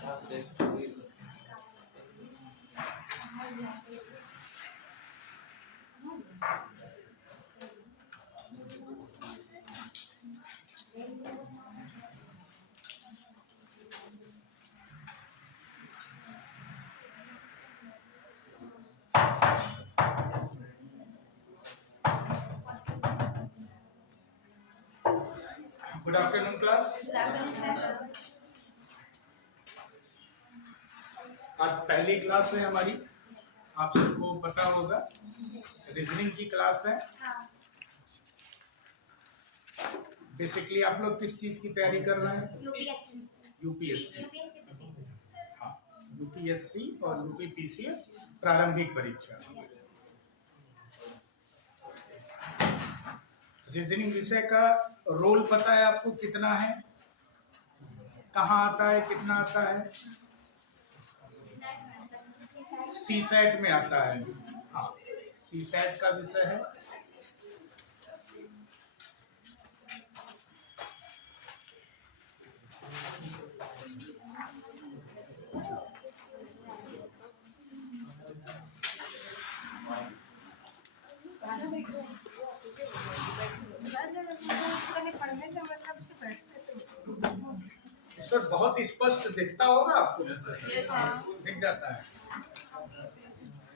Good afternoon class. आज पहली class है हमारी, आप सबको पता होगा रीजनिंग की क्लास है। बेसिकली आप लोग किस चीज की तैयारी कर रहे हैं? यूपीएससी। हाँ, यूपीएससी और यूपीपीसीएस प्रारंभिक परीक्षा। रीजनिंग विषय का रोल पता है आपको कितना है, कहाँ आता है, कितना आता है? सी सेट में आता है। हाँ, सी सेट का विषय है। इस पर बहुत स्पष्ट दिखता होगा आपको, दिख जाता है।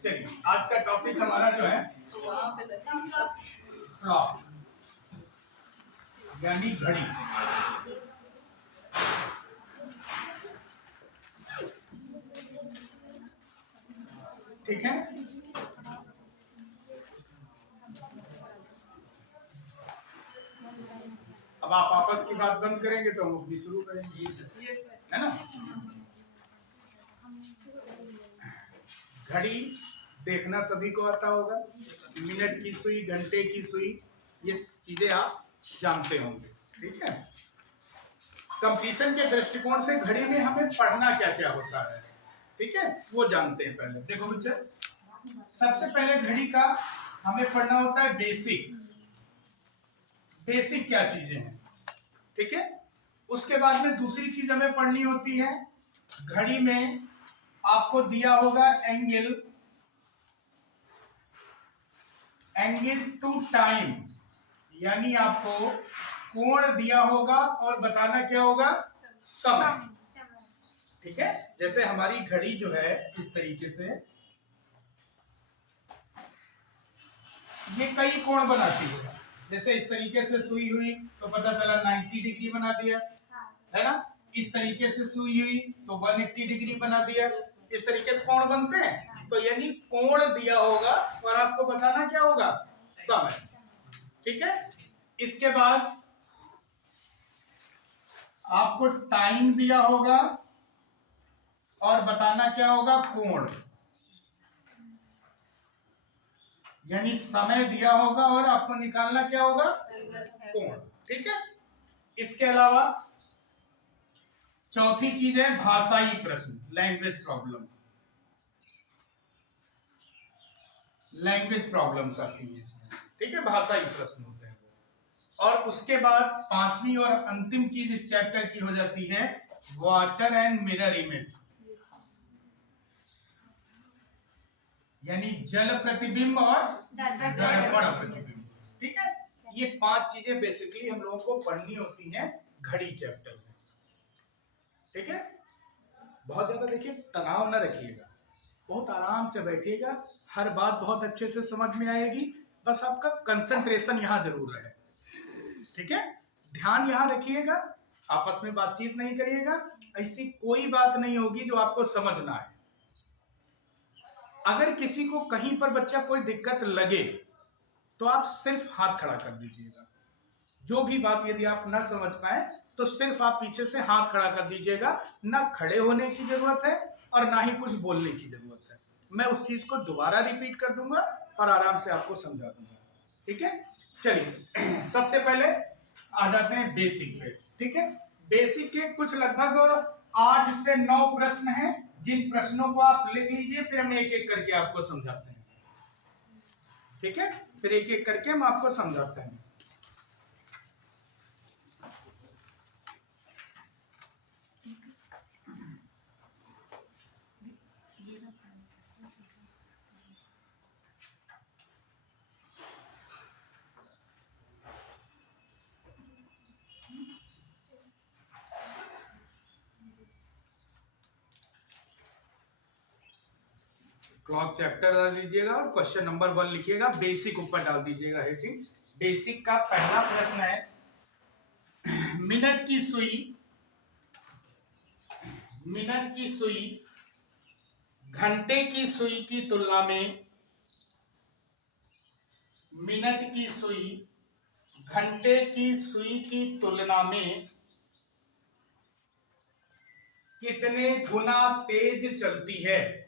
चलिए, आज का टॉपिक हमारा जो है क्लॉक यानी घड़ी। ठीक है, अब आप आपस की बात बंद करेंगे तो हम अपनी शुरू करेंगे, है ना? घड़ी देखना सभी को आता होगा, मिनट की सुई, घंटे की सुई, ये चीजें आप जानते होंगे। ठीक है, कंपटीशन के दृष्टिकोण से घड़ी में हमें पढ़ना क्या क्या होता है, ठीक है, वो जानते हैं। पहले देखो बच्चे, सबसे पहले घड़ी का हमें पढ़ना होता है बेसिक। बेसिक क्या चीजें हैं, ठीक है। उसके बाद में दूसरी चीज हमें पढ़नी होती है, घड़ी में आपको दिया होगा एंगल, एंगल टू टाइम, यानी आपको कोण दिया होगा और बताना क्या होगा, समय। ठीक है, जैसे हमारी घड़ी जो है इस तरीके से ये कई कोण बनाती है। जैसे इस तरीके से सुई हुई तो पता चला 90 डिग्री बना दिया, है ना। इस तरीके से सुई हुई तो 180 डिग्री बना दिया। इस तरीके से कोण बनते हैं, तो यानी कोण दिया होगा और आपको बताना क्या होगा, समय। ठीक है, इसके बाद आपको टाइम दिया होगा और बताना क्या होगा, कोण, यानी समय दिया होगा और आपको निकालना क्या होगा, कोण। ठीक है, इसके अलावा चौथी चीज है भाषाई प्रश्न, लैंग्वेज प्रॉब्लम। लैंग्वेज प्रॉब्लम्स आती है इसमें, ठीक है, भाषाई प्रश्न होते हैं वो। और उसके बाद पांचवी और अंतिम चीज इस चैप्टर की हो जाती है वाटर एंड मिरर इमेज, यानी जल प्रतिबिंब और दर्पण प्रतिबिंब। ठीक है, ये पांच चीजें बेसिकली हम लोगों को पढ़नी होती हैं घड़ी चैप्टर में। ठीक है, बहुत ज्यादा देखिए तनाव न रखिएगा, बहुत आराम से बैठिएगा, हर बात बहुत अच्छे से समझ में आएगी, बस आपका कंसंट्रेशन यहाँ जरूर रहे। ठीक है, ध्यान यहाँ रखिएगा, आपस में बातचीत नहीं करिएगा, ऐसी कोई बात नहीं होगी जो आपको समझ ना आए। अगर किसी को कहीं पर बच्चा कोई दिक्कत लगे तो आप सिर्फ हाथ खड़ा कर दीजिएगा। जो भी बात यदि आप ना समझ पाए तो सिर्फ आप पीछे से हाथ खड़ा कर दीजिएगा, ना खड़े होने की जरूरत है और ना ही कुछ बोलने की जरूरत है। मैं उस चीज को दोबारा रिपीट कर दूंगा और आराम से आपको समझा दूंगा। ठीक है, चलिए सबसे पहले आ जाते हैं बेसिक पे। ठीक है, बेसिक के कुछ लगभग 8 से 9 प्रश्न हैं, जिन प्रश्नों को आप लिख लीजिए, फिर हम एक एक करके आपको समझाते हैं। ठीक है, फिर एक एक करके हम आपको समझाते हैं। क्लॉक चैप्टर डाल दीजिएगा और क्वेश्चन नंबर 1 लिखिएगा, बेसिक ऊपर डाल दीजिएगा हेडिंग। बेसिक का पहला प्रश्न है, मिनट की सुई घंटे की सुई की तुलना में, मिनट की सुई घंटे की सुई की तुलना में कितने गुना तेज चलती है?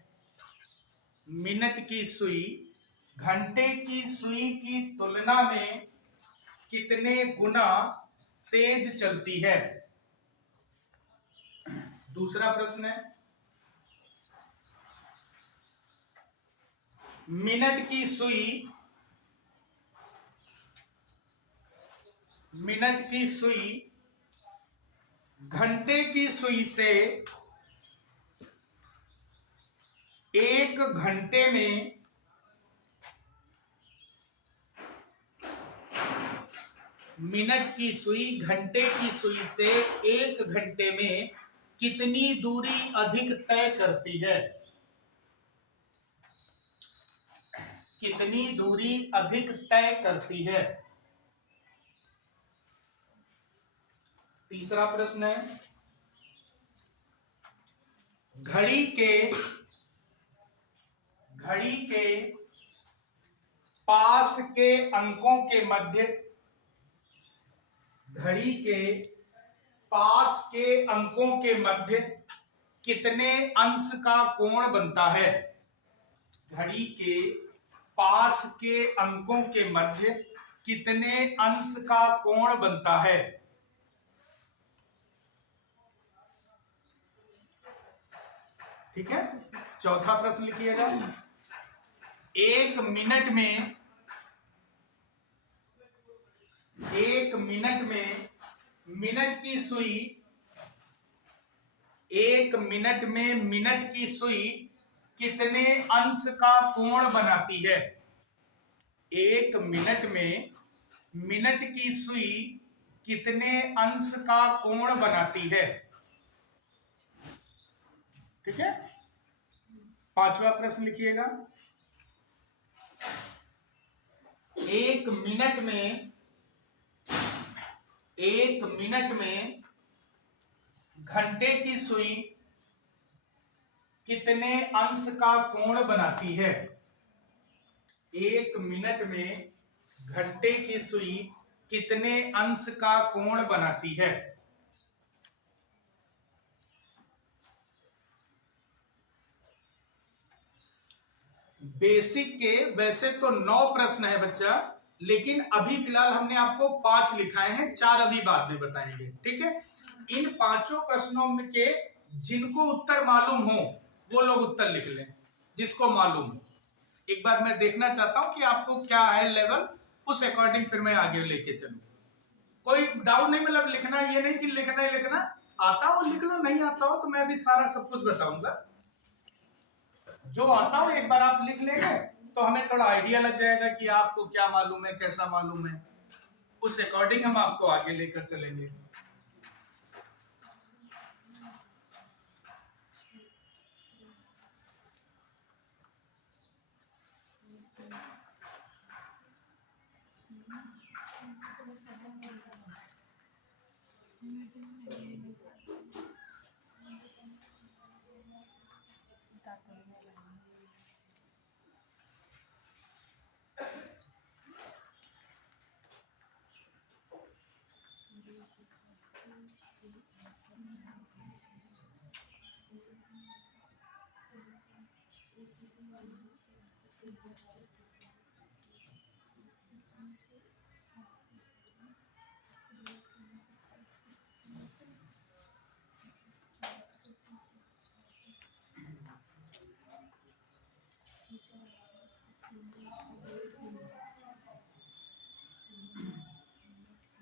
मिनट की सुई घंटे की सुई की तुलना में कितने गुना तेज चलती है? दूसरा प्रश्न है, मिनट की सुई घंटे की सुई से एक घंटे में मिनट की सुई घंटे की सुई से एक घंटे में कितनी दूरी अधिक तय करती है? कितनी दूरी अधिक तय करती है? तीसरा प्रश्न है, घड़ी के पास के अंकों के मध्य, घड़ी के पास के अंकों के मध्य कितने अंश का कोण बनता है? घड़ी के पास के अंकों के मध्य कितने अंश का कोण बनता है? ठीक है। चौथा प्रश्न लिखिएगा, एक मिनट में मिनट की सुई कितने अंश का कोण बनाती है? एक मिनट में मिनट की सुई कितने अंश का कोण बनाती है? ठीक है। पांचवा प्रश्न लिखिएगा, एक मिनट में घंटे की सुई कितने अंश का कोण बनाती है? एक मिनट में घंटे की सुई कितने अंश का कोण बनाती है? बेसिक के वैसे तो 9 प्रश्न है बच्चा, लेकिन अभी फिलहाल हमने आपको 5 लिखाए हैं, 4 अभी बाद में बताएंगे। ठीक है। इन 5 प्रश्नों में के जिनको उत्तर मालूम हो वो लोग उत्तर लिख लें, जिसको मालूम हो। एक बार मैं देखना चाहता हूं कि आपको क्या है लेवल, उस अकॉर्डिंग फिर मैं आगे लेके चलूं। कोई डाउट नहीं, मतलब लिखना ये नहीं कि लिखना ही लिखना, आता हो लिख लो, नहीं आता हो तो मैं भी सारा सब कुछ बताऊंगा। जो आता हो एक बार आप लिख लेंगे तो हमें थोड़ा आइडिया लग जाएगा कि आपको क्या मालूम है, कैसा मालूम है, उस अकॉर्डिंग हम आपको आगे लेकर चलेंगे।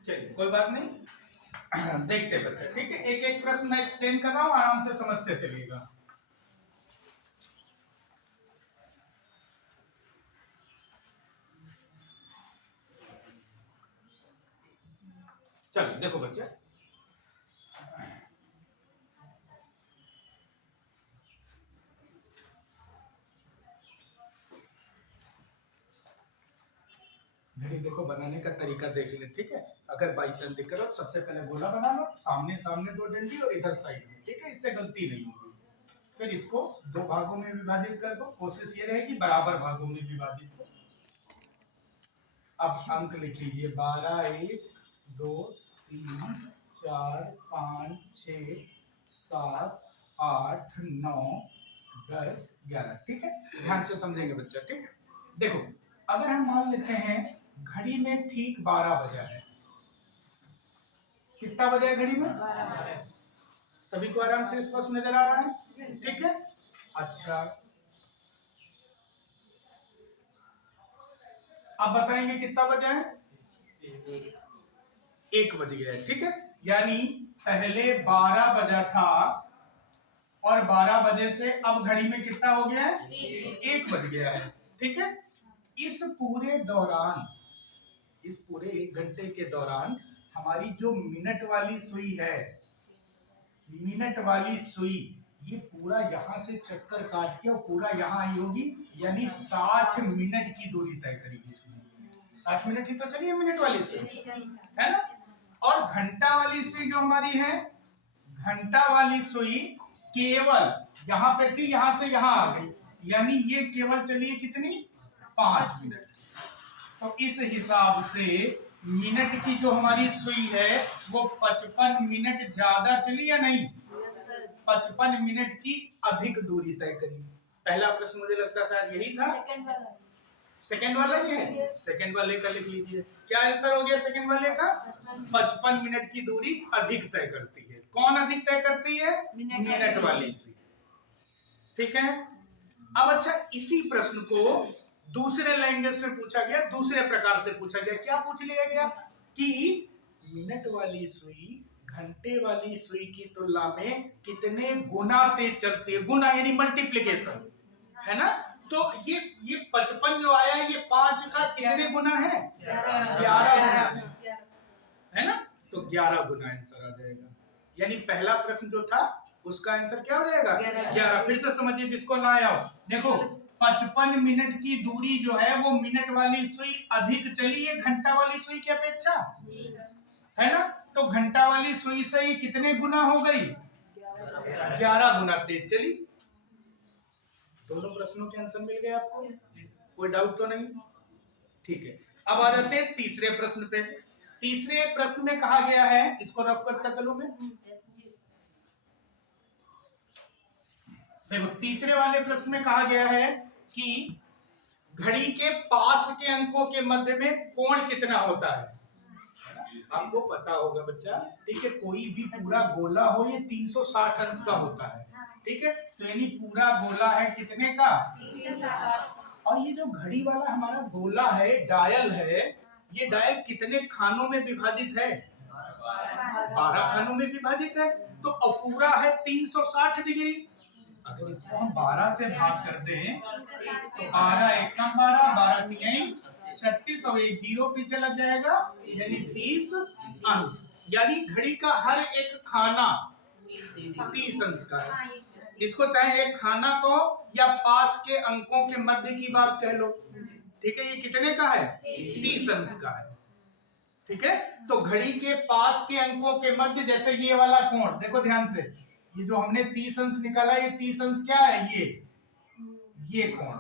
चलिए कोई बात नहीं, देखते बच्चे। ठीक है, एक एक प्रश्न मैं एक्सप्लेन कर रहा हूं, आराम से समझते चलिएगा। चलो देखो बच्चे, देखो बनाने का तरीका देख ले, ठीक है। अगर बाई चांस दिक्कत हो, सबसे पहले गोला बना लो, सामने सामने दो डंडी और इधर साइड में, ठीक है, इससे गलती नहीं होगी। फिर इसको दो भागों में विभाजित कर दो, कोशिश ये रहेगी बराबर भागों में विभाजित हो। अब अंक लिख लीजिए, 12, 1, 2, 3, 4, 5, 6, 7, 8, 9, 10, 11, ठीक है। ध्यान से समझेंगे बच्चा, ठीक है। देखो अगर हम मान लेते हैं घड़ी में ठीक 12 बजा है, कितना बजा है घड़ी में? 12। सभी को आराम से स्पष्ट नजर आ रहा है, ठीक है। अच्छा अब बताएंगे कितना बजा है? 1 बज गया है, ठीक है। यानी पहले 12 बजा था और 12 बजे से अब घड़ी में कितना हो गया है? 1 बज गया है, ठीक है। इस पूरे दौरान, इस पूरे 1 घंटे के दौरान हमारी जो मिनट वाली सुई है, मिनट वाली सुई ये पूरा यहां से चक्कर काट के और पूरा यहां आई होगी, यानी 60 मिनट की दूरी तय करेगी इसमें। 60 मिनट ही तो चलिए मिनट वाली सुई, है ना। और घंटा वाली सुई जो हमारी है, घंटा वाली सुई केवल यहां पे थी, यहां से यहां आ गई, यानी ये केवल चलिए कितनी? 5 मिनट। तो इस हिसाब से मिनट की जो हमारी सुई है वो 55 मिनट ज्यादा चली या नहीं? 55 मिनट की अधिक दूरी तय करी। पहला प्रश्न मुझे लगता है शायद यही था, सेकंड वाला ही है, सेकंड वाले का लिख लीजिए। क्या आंसर हो गया सेकंड वाले का? 55 मिनट की दूरी अधिक तय करती है। कौन अधिक तय करती है? मिनट वाली सुई, ठीक है। अब अच्छा, इसी प्रश्न को दूसरे लैंग्वेज में पूछा गया, दूसरे प्रकार से पूछा गया। क्या पूछ लिया गया कि मिनट वाली सुई घंटे वाली सुई की तुलना में कितने गुना तेज चलती है। गुना यानी मल्टीप्लिकेशन, है ना। तो ये 55 जो आया है, ये 5 का कितने गुना है? 11 गुना है ना। तो 11 गुना आंसर आ जाएगा। यानी पहला प्रश्न जो था उसका आंसर क्या हो जाएगा? 11। फिर से समझिए जिसको ना आया हो, देखो 55 मिनट की दूरी जो है वो मिनट वाली सुई अधिक चली है घंटा वाली सुई की अपेक्षा, है ना। तो घंटा वाली सुई से ही कितने गुना हो गई? 11 गुना तेज चली। दोनों प्रश्नों के आंसर मिल गए आपको, कोई डाउट तो नहीं? ठीक है। अब आ जाते हैं तीसरे प्रश्न पे। तीसरे प्रश्न में कहा गया है, इसको रफ करता चलो मैं। देखो तीसरे वाले प्रश्न में कहा गया है कि घड़ी के पास के अंकों के मध्य में कोण कितना होता है। आपको पता होगा बच्चा, ठीक है। कोई भी पूरा गोला हो ये 360 अंश का होता है, ठीक है। तो यानी पूरा गोला है कितने का? 360। और ये जो घड़ी वाला हमारा गोला है, डायल है, ये डायल कितने खानों में विभाजित है? 12 खानों में विभाजित है। तो पूरा है 360 डिग्री। अगर इसको हम 12 से भाग कर दें तो 12 एकम 12, 12 तिहाई 36 और एक जीरो पीछे लग जाएगा, यानी 30 अंश। यानी घड़ी का हर एक खाना 30 अंश का है। इसको चाहे एक खाना को या पास के अंकों के मध्य की बात कह लो, ठीक है। ये कितने का है? 30 अंश का है, ठीक है। तो घड़ी के पास के अंकों के मध्य, जैसे ये वाला कोण देखो ध्यान से, ये जो हमने 30 अंश निकाला, ये 30 अंश क्या है? ये कोण,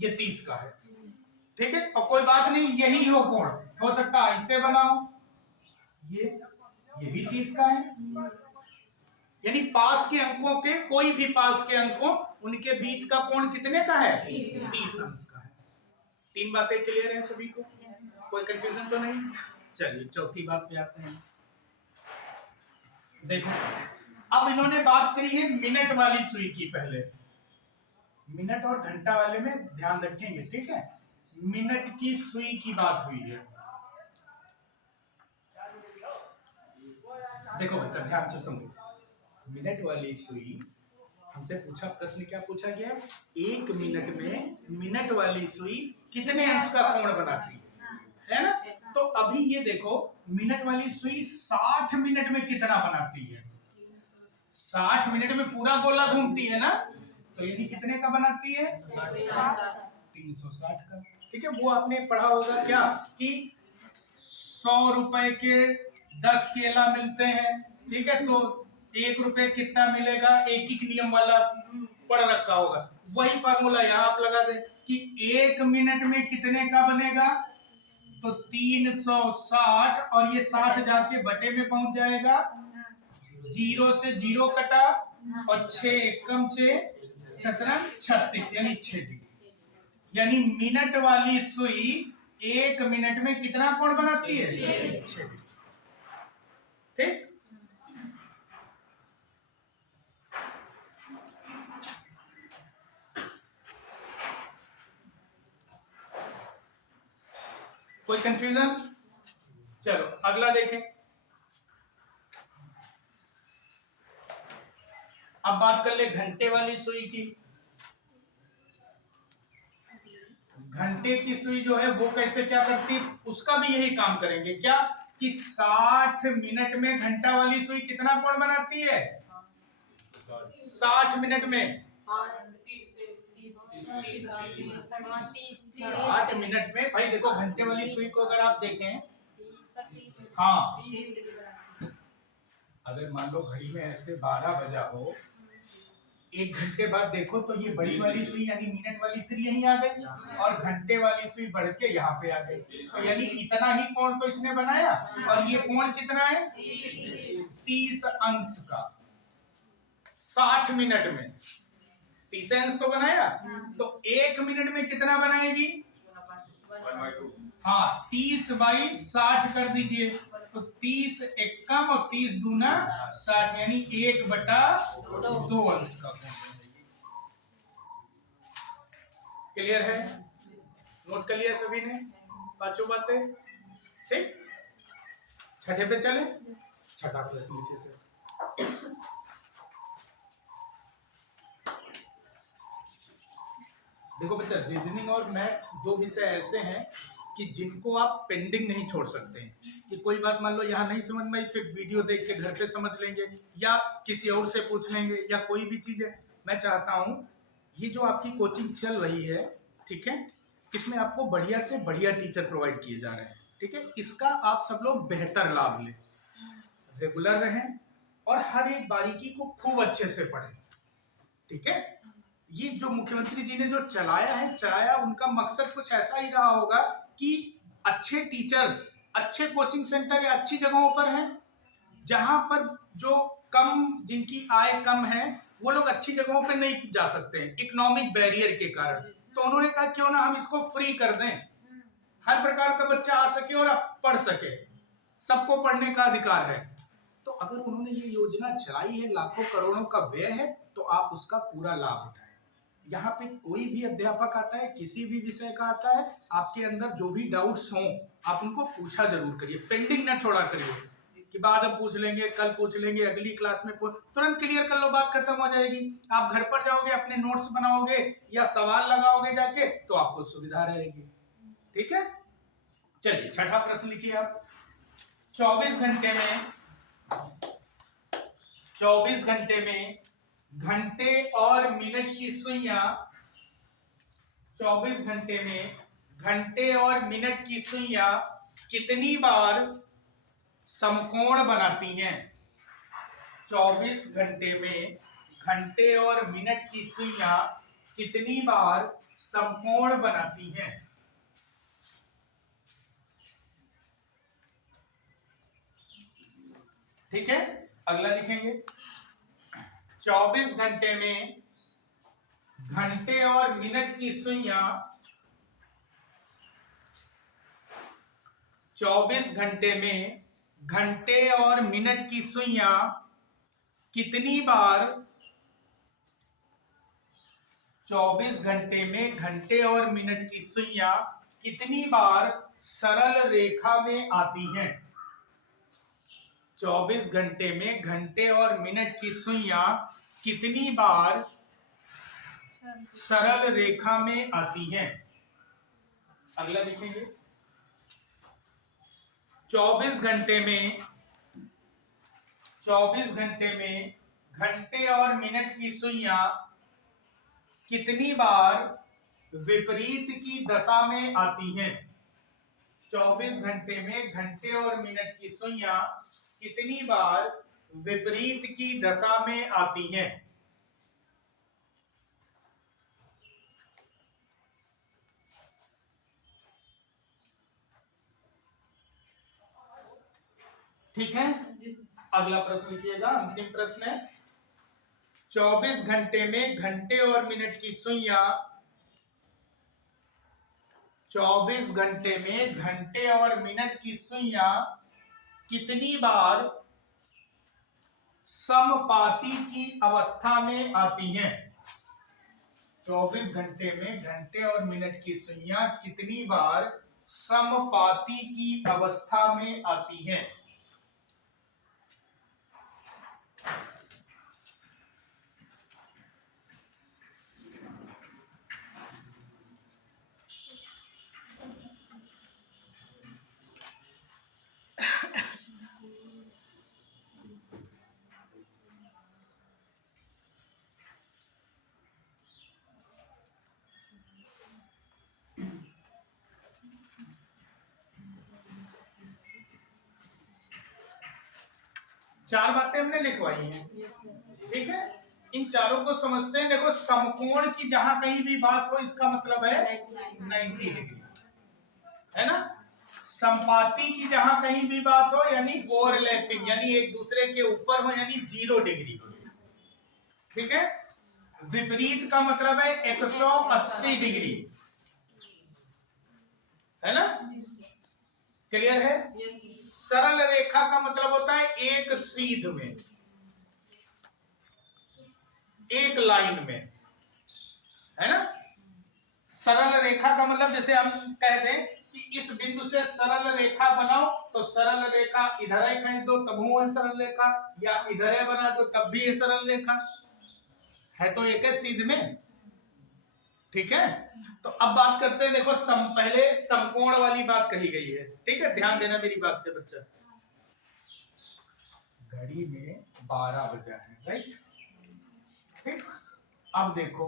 ये 30 का है, ठीक है। और कोई बात नहीं, यही हो कोण, हो सकता है इससे बनाओ, ये भी 30 का है। यानी पास के अंकों के, कोई भी पास के अंकों, उनके बीच का कोण कितने का है? 30 अंश का है। 3 बातें क्लियर हैं सभी को, कोई कंफ्यूजन तो नहीं? चलिए चौथी बात पे आते हैं। देखो अब इन्होंने बात करी है मिनट वाली सुई की। पहले मिनट और घंटा वाले में ध्यान रखेंगे, ठीक है। मिनट की सुई की बात हुई है। देखो बच्चा ध्यान से समझो, मिनट वाली सुई हमसे पूछा, प्रश्न क्या पूछा गया? 1 मिनट में मिनट वाली सुई कितने अंश का कोण बनाती है ना। तो अभी ये देखो, मिनट वाली सुई 60 मिनट में कितना बनाती है? 60 मिनट में पूरा गोला घूमती है ना। तो यानी कितने का बनाती है? 360 का। ठीक है, वो आपने पढ़ा होगा क्या कि 100 रुपए के 10 केला मिलते हैं, ठीक है, तो 1 रुपए कितना मिलेगा, एक ही नियम वाला पढ़ रखा होगा। वही फार्मूला यहाँ आप लगा दें कि 1 मिनट में कितने का बनेगा, तो 360, और ये 60 जाके बटे में पहुंच जाएगा, 0 से 0 कटा, और 6 कम 6 36, यानी 6 डिग्री। यानी मिनट वाली सुई 1 मिनट में कितना कोण बनाती है, 6 डिग्री। ठीक, कोई कंफ्यूजन? चलो अगला देखें। अब बात कर ले घंटे वाली सुई की। घंटे की सुई जो है वो कैसे क्या करती है, उसका भी यही काम करेंगे क्या कि 60 मिनट में घंटा वाली सुई कितना कोण बनाती है, 60 मिनट में 60 मिनट में। भाई देखो घंटे वाली सुई को अगर आप देखें, हाँ, अगर मान लो घड़ी में ऐसे 12 बजा हो, 1 घंटे बाद देखो तो ये बड़ी वाली सुई यानी मिनट वाली फिर यहीं आ गई, और घंटे वाली सुई बढ़ के यहाँ पे आ गई, तो यानी इतना ही कोण तो इसने बनाया, और ये कोण कितना है, 30 अंश का 60 मिनट में 30 अंश तो बनाया, तो 1 मिनट में कितना बनाएगी, हाँ 30/60 कर दीजिए, तो 30 एक कम और 30 दूना 60, यानी 1/2 अंश का कोण। क्लियर है, नोट कर लिया सभी ने पांचों बातें? ठीक, छठे पे चले, छठा प्रश्न लिखिए। देखो बेटा, रीजनिंग और मैथ दो विषय ऐसे हैं कि जिनको आप पेंडिंग नहीं छोड़ सकते हैं, कि कोई बात मान लो यहाँ नहीं समझ में आई, फिर वीडियो देख के घर पे समझ लेंगे, या किसी और से पूछ लेंगे, या कोई भी चीज है। मैं चाहता हूँ ये जो आपकी कोचिंग चल रही है, ठीक है, इसमें आपको बढ़िया से बढ़िया टीचर प्रोवाइड किए जा रहे हैं, ठीक है, इसका आप सब लोग बेहतर लाभ लें, रेगुलर रहें, और हर एक बारीकी को खूब अच्छे से पढ़ें, ठीक है। ये जो मुख्यमंत्री जी ने जो चलाया उनका मकसद कुछ ऐसा ही रहा होगा कि अच्छे टीचर्स अच्छे कोचिंग सेंटर या अच्छी जगहों पर हैं, जहां पर जो जिनकी आय कम है वो लोग अच्छी जगहों पर नहीं जा सकते हैं इकोनॉमिक बैरियर के कारण, तो उन्होंने कहा क्यों ना हम इसको फ्री कर दें, हर प्रकार का बच्चा आ सके और पढ़ सके, सबको पढ़ने का अधिकार है। तो अगर उन्होंने ये योजना चलाई है, लाखों करोड़ों का व्यय है, तो आप उसका पूरा लाभ उठाएं। यहाँ पे कोई भी अध्यापक आता है, किसी भी विषय का आता है, आपके अंदर जो भी डाउट्स हों आप उनको पूछा जरूर करिए, पेंडिंग ना छोड़ा करिए कि बाद में पूछ लेंगे, कल पूछ लेंगे, अगली क्लास में तुरंत क्लियर कर लो, बात खत्म हो जाएगी। आप घर पर जाओगे, अपने नोट्स बनाओगे या सवाल लगाओगे जाके, तो आपको सुविधा रहेगी, ठीक है। चलिए छठा प्रश्न लिखिए आप। 24 घंटे में घंटे और मिनट की सुइयां, 24 घंटे में घंटे और मिनट की सुइयां कितनी बार समकोण बनाती हैं? 24 घंटे में घंटे और मिनट की सुइयां कितनी बार समकोण बनाती हैं? ठीक है, अगला लिखेंगे। 24 घंटे में घंटे और मिनट की सुइयां 24 घंटे में घंटे और मिनट की सुइयां कितनी बार 24 घंटे में घंटे और मिनट की सुइयां कितनी बार सरल रेखा में आती हैं? 24 घंटे में घंटे और मिनट की सुइयां कितनी बार सरल रेखा में आती हैं? अगला देखेंगे। 24 घंटे में घंटे और मिनट की सुइयां कितनी बार विपरीत की दशा में आती हैं। 24 घंटे में घंटे और मिनट की सुइयां कितनी बार विपरीत की दशा में आती हैं? ठीक है, अगला प्रश्न लिखिएगा, अंतिम प्रश्न है। 24 घंटे में घंटे और मिनट की सुइयां 24 घंटे में घंटे और मिनट की सुइयां कितनी बार समपाती की अवस्था में आती हैं? 24 घंटे में घंटे और मिनट की सुइयां कितनी बार समपाती की अवस्था में आती हैं? चार बातें हमने लिखवाई हैं, ठीक है। इन चारों को समझते हैं। देखो, समकोण की जहां कहीं भी बात हो इसका मतलब है 90 डिग्री, है ना। संपाती की जहां कहीं भी बात हो यानी ओवरलैपिंग, यानी एक दूसरे के ऊपर हो, यानी 0 डिग्री, ठीक है। विपरीत का मतलब है 180 डिग्री, है ना। क्लियर है। सरल रेखा का मतलब होता है एक सीध में, एक लाइन में, है ना। सरल रेखा का मतलब जैसे हम कह दें कि इस बिंदु से सरल रेखा बनाओ, तो सरल रेखा इधर है खींच दो तब वो है सरल रेखा, या इधर है बना दो तब भी है सरल रेखा, है तो एक है सीध में, ठीक है। तो अब बात करते हैं, देखो पहले समकोण वाली बात कही गई है, ठीक है। ध्यान देना मेरी बात पे बच्चा। घड़ी में 12 बजा है, राइट, ठीक। अब देखो,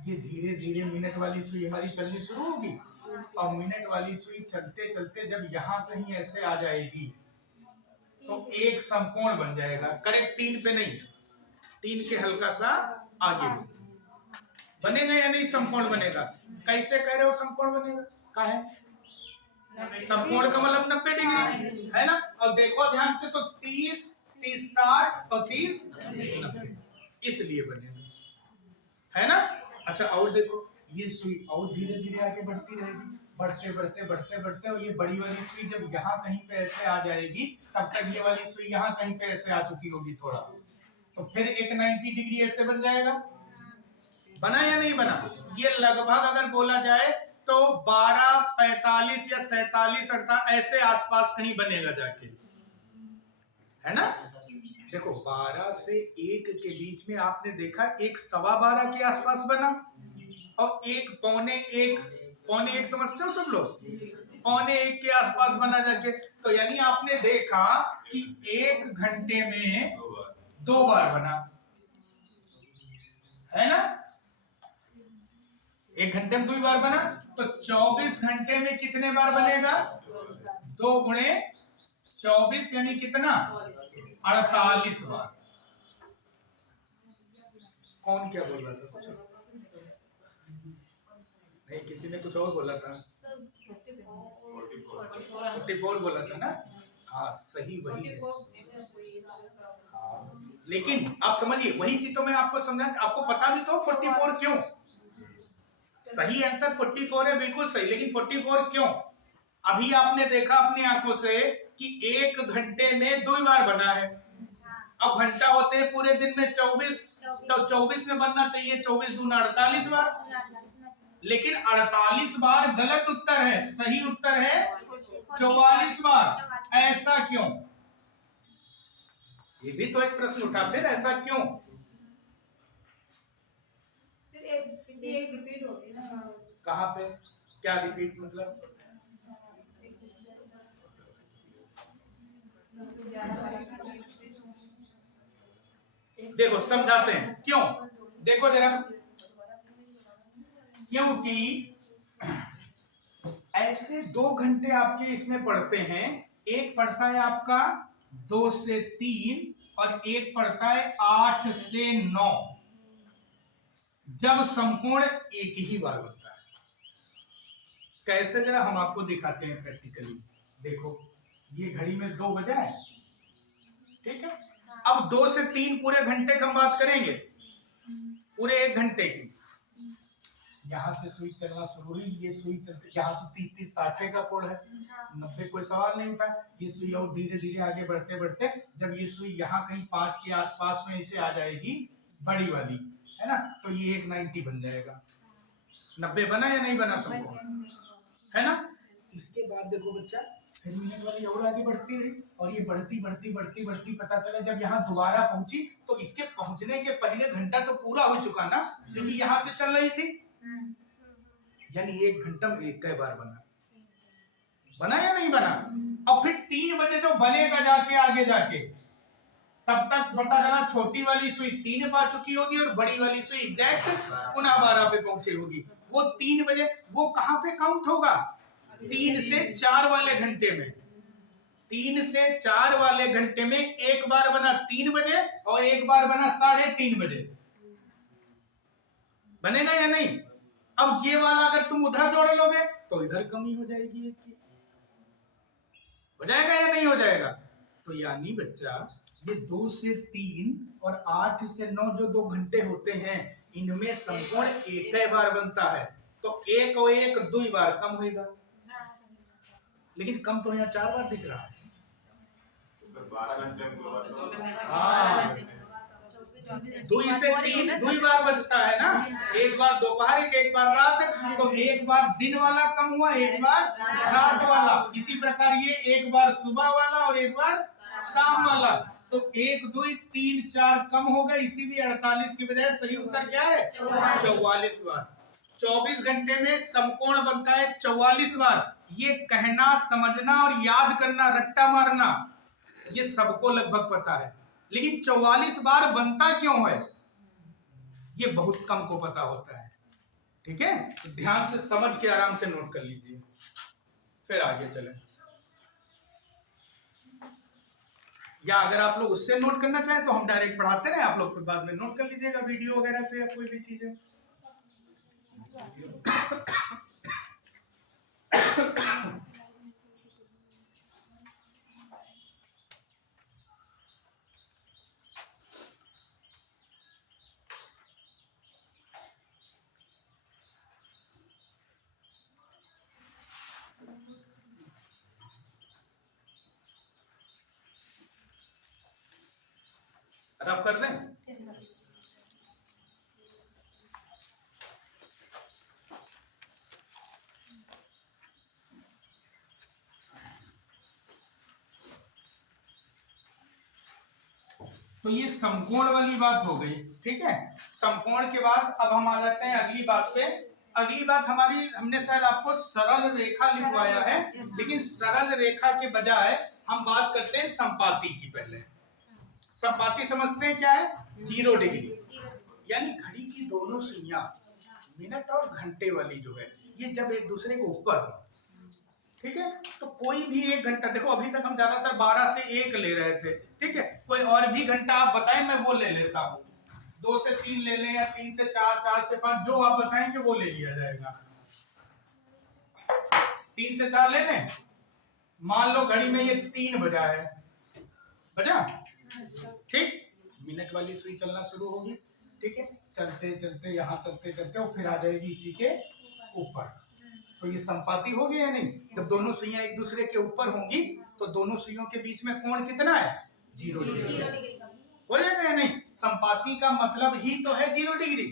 ये धीरे धीरे मिनट वाली सुई हमारी चलनी शुरू होगी, और मिनट वाली सुई चलते चलते जब यहां कहीं ऐसे आ जाएगी तो एक समकोण बन जाएगा। करेक्ट, 3 पे नहीं, 3 के हल्का सा आगे बनेगा या नहीं, समकोण बनेगा। कैसे कह रहे हो समकोण बनेगा? का है समकोण का मतलब 90 डिग्री, है ना। और देखो ध्यान से, तो 30, 30, 60 और 30 90, इसलिए बनेगा, है ना। अच्छा, और देखो, ये सुई और धीरे धीरे आगे बढ़ती रहेगी, बढ़ते बढ़ते बढ़ते बढ़ते, और ये बड़ी वाली सुई जब यहाँ कहीं पे ऐसे आ जाएगी, तब तक ये वाली सुई यहाँ कहीं पे ऐसे आ चुकी होगी थोड़ा, तो फिर एक 90 डिग्री ऐसे बन जाएगा। बना या नहीं बना? ये लगभग अगर बोला जाए तो 12, 45 या 47, 48 ऐसे आसपास कहीं बनेगा जाके, है ना। देखो, 12 से 1 के बीच में आपने देखा एक 12:15 के आसपास बना, और एक पौने एक समझते हो सब लोग, पौने 1 के आसपास बना जाके। तो यानी आपने देखा कि 1 घंटे में 2 बार बना, है ना। 1 घंटे में 2 बार बना, तो 24 घंटे में कितने बार बनेगा? 2 गुणे 24 यानी कितना? 48 बार। कौन क्या बोल रहा था? नहीं, किसी ने कुछ और बोला था, 44 बोला था ना। हाँ, सही वही है। लेकिन आप समझिए, वही चीज तो मैं आपको समझा, आपको पता भी तो 44 क्यों। सही आंसर 44 है, बिल्कुल सही, लेकिन 44 क्यों? अभी आपने देखा अपनी आंखों से कि 1 घंटे में 2 बार बना है। अब घंटा होते हैं पूरे दिन में 24, तो 24 में बनना चाहिए 24 दूना 48 बार, लेकिन 48 बार गलत उत्तर है, सही उत्तर है 44 बार। ऐसा क्यों? ये भी तो एक प्रश्न उठा, फिर ऐसा क्यों? रिपीट होती है ना। कहाँ पे? क्या रिपीट मतलब? देखो समझाते हैं क्यों। देखो जरा, क्योंकि ऐसे 2 घंटे आपके इसमें पढ़ते हैं, एक पढ़ता है आपका 2 से 3 और एक पढ़ता है 8 से 9, जब संपूर्ण एक ही बार बनता है। कैसे जरा हम आपको दिखाते हैं प्रैक्टिकली। देखो ये घड़ी में 2 बजा है, ठीक है। अब 2 से 3 पूरे घंटे की हम बात करेंगे, पूरे 1 घंटे की। यहाँ से सुई चलना शुरू हुई, ये सुई चलते, यहाँ तो 30-30 60 का कोड है, 90 कोई सवाल नहीं उठा। ये सुई और धीरे धीरे आगे बढ़ते बढ़ते जब ये सुई यहाँ कहीं 5 के आसपास में इसे आ जाएगी बड़ी वाली, है ना, तो ये एक 90 बन जाएगा। 90 बना या नहीं बना सबको, है ना। इसके बाद देखो बच्चा, फिर मिनट वाली और आगे बढ़ती रही और ये बढ़ती बढ़ती बढ़ती बढ़ती पता चला जब यहाँ दोबारा पहुंची तो इसके पहुंचने के पहले घंटा तो पूरा हो चुका ना, क्योंकि यहाँ से चल रही थी, यानी 1 घंटा में एक बार बना या नहीं बना। और फिर 3 बजे जो बनेगा जाके आगे जाके, तब तक पता चला छोटी वाली सुई 3 पा चुकी होगी और बड़ी वाली सुई एग्जैक्ट पुनः 12 पे पहुंचे होगी। वो 3 बजे वो कहां पे काउंट होगा, 3 से 4 वाले घंटे में। 3 से 4 वाले घंटे में एक बार बना 3 बजे और एक बार बना 3:30 बजे, बनेगा या नहीं। अब ये वाला अगर तुम उधर जोड़ लोगे तो इधर कमी हो जाएगी, एक की हो जाएगा या नहीं हो जाएगा। तो यानी बच्चा ये 2 से 3 और 8 से 9 जो 2 घंटे होते हैं, इनमें संपूर्ण एक बार बनता है। तो 1 और 1 2 बार कम होगा, लेकिन कम तो यहाँ 4 बार दिख रहा है। 12 घंटे हाँ, 2 से 3 2 बार बचता है ना, एक बार दोपहर एक बार रात, तो एक बार दिन वाला कम हुआ, एक बार रात वाला। इसी प्रकार ये एक बार सुबह वाला और एक बार शाम वाला, तो 1 2 3 4 कम हो गए, इसीलिए 48 की बजाय सही उत्तर क्या है 44 बार। 24 घंटे में समकोण बनता है 44 बार। ये कहना, समझना और याद करना, रट्टा मारना, ये सबको लगभग पता है, लेकिन 44 बार बनता क्यों है ये बहुत कम को पता होता है। ठीक है, तो ध्यान से समझ के आराम से नोट कर लीजिए, फिर आगे चलें। या अगर आप लोग उससे नोट करना चाहें तो हम डायरेक्ट पढ़ाते रहे, आप लोग फिर बाद में नोट कर लीजिएगा वीडियो वगैरह से या कोई भी चीज है। रफ कर दें। तो ये समकोण वाली बात हो गई, ठीक है। समकोण के बाद अब हम आ जाते हैं अगली बात पे। अगली बात हमारी, हमने शायद आपको सरल रेखा लिखवाया है, लेकिन सरल रेखा के बजाय हम बात करते हैं संपाती की। पहले संपाती समझते हैं क्या है, 0 डिग्री, यानी घड़ी की दोनों सुइयां मिनट और घंटे वाली जो है, ये जब एक दूसरे के ऊपर हो, ठीक है, तो कोई भी एक घंटा, देखो अभी तक हम ज्यादातर 12 से 1 ले रहे थे, ठीक है, कोई और भी घंटा आप बताएं मैं वो ले लेता हूँ, 2 से 3 ले लें या 3 से 4, 4 से 5, जो आप बताएंगे वो ले लिया जाएगा। 3 से 4 ले लें, मान लो घड़ी में ये 3 बजा है, बजा, ठीक, मिनट वाली सुई चलना शुरू होगी, ठीक है, चलते चलते यहाँ चलते चलते और फिर आ जाएगी इसी के ऊपर। तो ये संपाती हो गया या नहीं। जब दोनों सुइयां एक दूसरे के ऊपर होंगी तो दोनों सुइयों के बीच में कोण कितना है, 0 डिग्री हो जाएगा या नहीं। संपाती का मतलब ही तो है 0 डिग्री।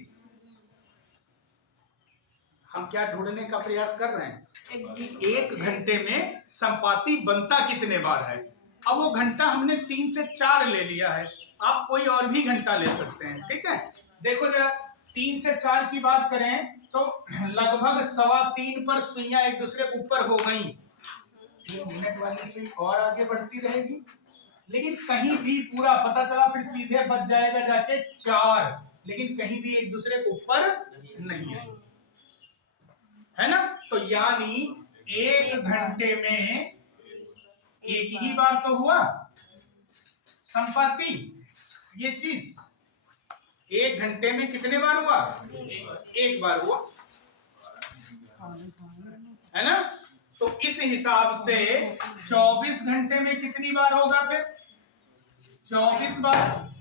हम क्या ढूंढने का प्रयास कर रहे हैं कि 1 घंटे में संपाती बनता कितने बार है। अब वो घंटा हमने 3 से 4 ले लिया है, आप कोई और भी घंटा ले सकते हैं, ठीक है। देखो जरा 3 से 4 की बात करें तो लगभग 3:15 पर सुइयां एक दूसरे के ऊपर हो गई, ये मिनट वाली सुई और आगे बढ़ती रहेगी, लेकिन कहीं भी पूरा पता चला फिर सीधे बच जाएगा जाके 4, लेकिन कहीं भी एक दूसरे के ऊपर नहीं है। है ना। तो यानी 1 घंटे में एक ही बार तो हुआ संपाति। ये चीज 1 घंटे में कितने बार हुआ? एक बार हुआ, है ना। तो इस हिसाब से 24 घंटे में कितनी बार होगा फिर? 24 बार।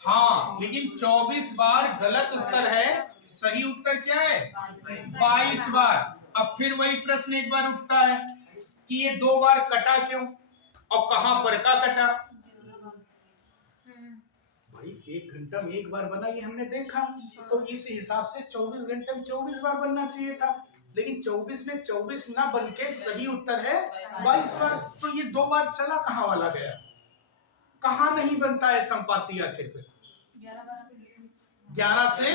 हाँ, लेकिन 24 बार गलत उत्तर है, सही उत्तर क्या है? 22 बार। अब फिर वही प्रश्न एक बार उठता है कि ये 2 बार कटा क्यों और कहां पर का कटा? भाई 1 घंटा में एक बार बना, ये हमने देखा, तो इस हिसाब से 24 घंटे में 24 बार बनना चाहिए था, लेकिन 24 में 24 ना बन के सही उत्तर है 22 बार। तो ये 2 बार चला कहां वाला गया? कहां नहीं बनता है संपाति आखिर पे? 11 से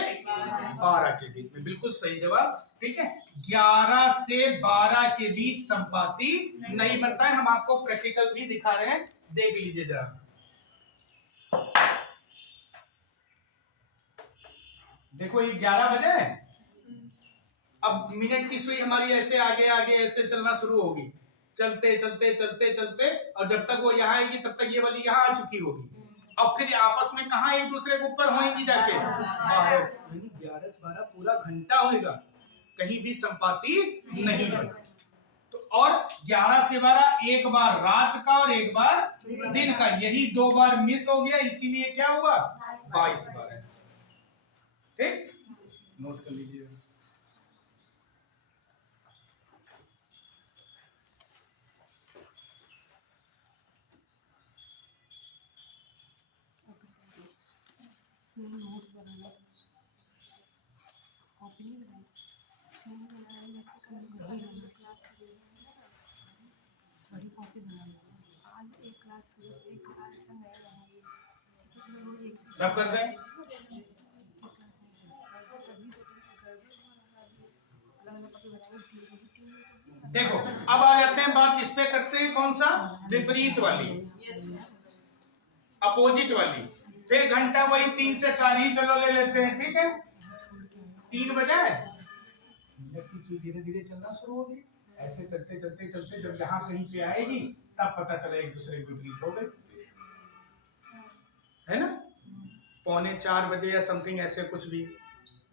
12 के बीच में, बिल्कुल सही जवाब। ठीक है, 11 से 12 के बीच संपाति नहीं बनता है। हम आपको प्रैक्टिकल भी दिखा रहे हैं, देख लीजिए जरा। देखो ये 11 बजे, अब मिनट की सुई हमारी ऐसे आगे आगे ऐसे चलना शुरू होगी, चलते चलते चलते चलते, और जब तक वो यहाँ आएगी तब तक ये वाली यहाँ आ चुकी होगी। अब फिर आपस में कहा एक दूसरे के ऊपर होंगी जाके बाहर। 11 से 12 पूरा घंटा होगा, कहीं भी संपाति नहीं बना। तो और 11 से 12 एक बार रात का और एक बार दिन का, यही 2 बार मिस हो गया, इसीलिए क्या हुआ? 22 बार है। ठीक, नोट कर लीजिए। रब कर दें। देखो अब आ जाते हैं बात किस पे करते हैं, कौन सा? विपरीत वाली, अपोजिट वाली। फिर घंटा वही 3 से 4 ही चलो ले लेते हैं। ठीक है, 3 बजे धीरे धीरे चलना शुरू होगी, ऐसे चलते चलते चलते जब यहाँ कहीं पे आएगी तब पता चला एक दूसरे के विपरीत हो गए, है ना। 3:45 बजे या समथिंग ऐसे कुछ भी,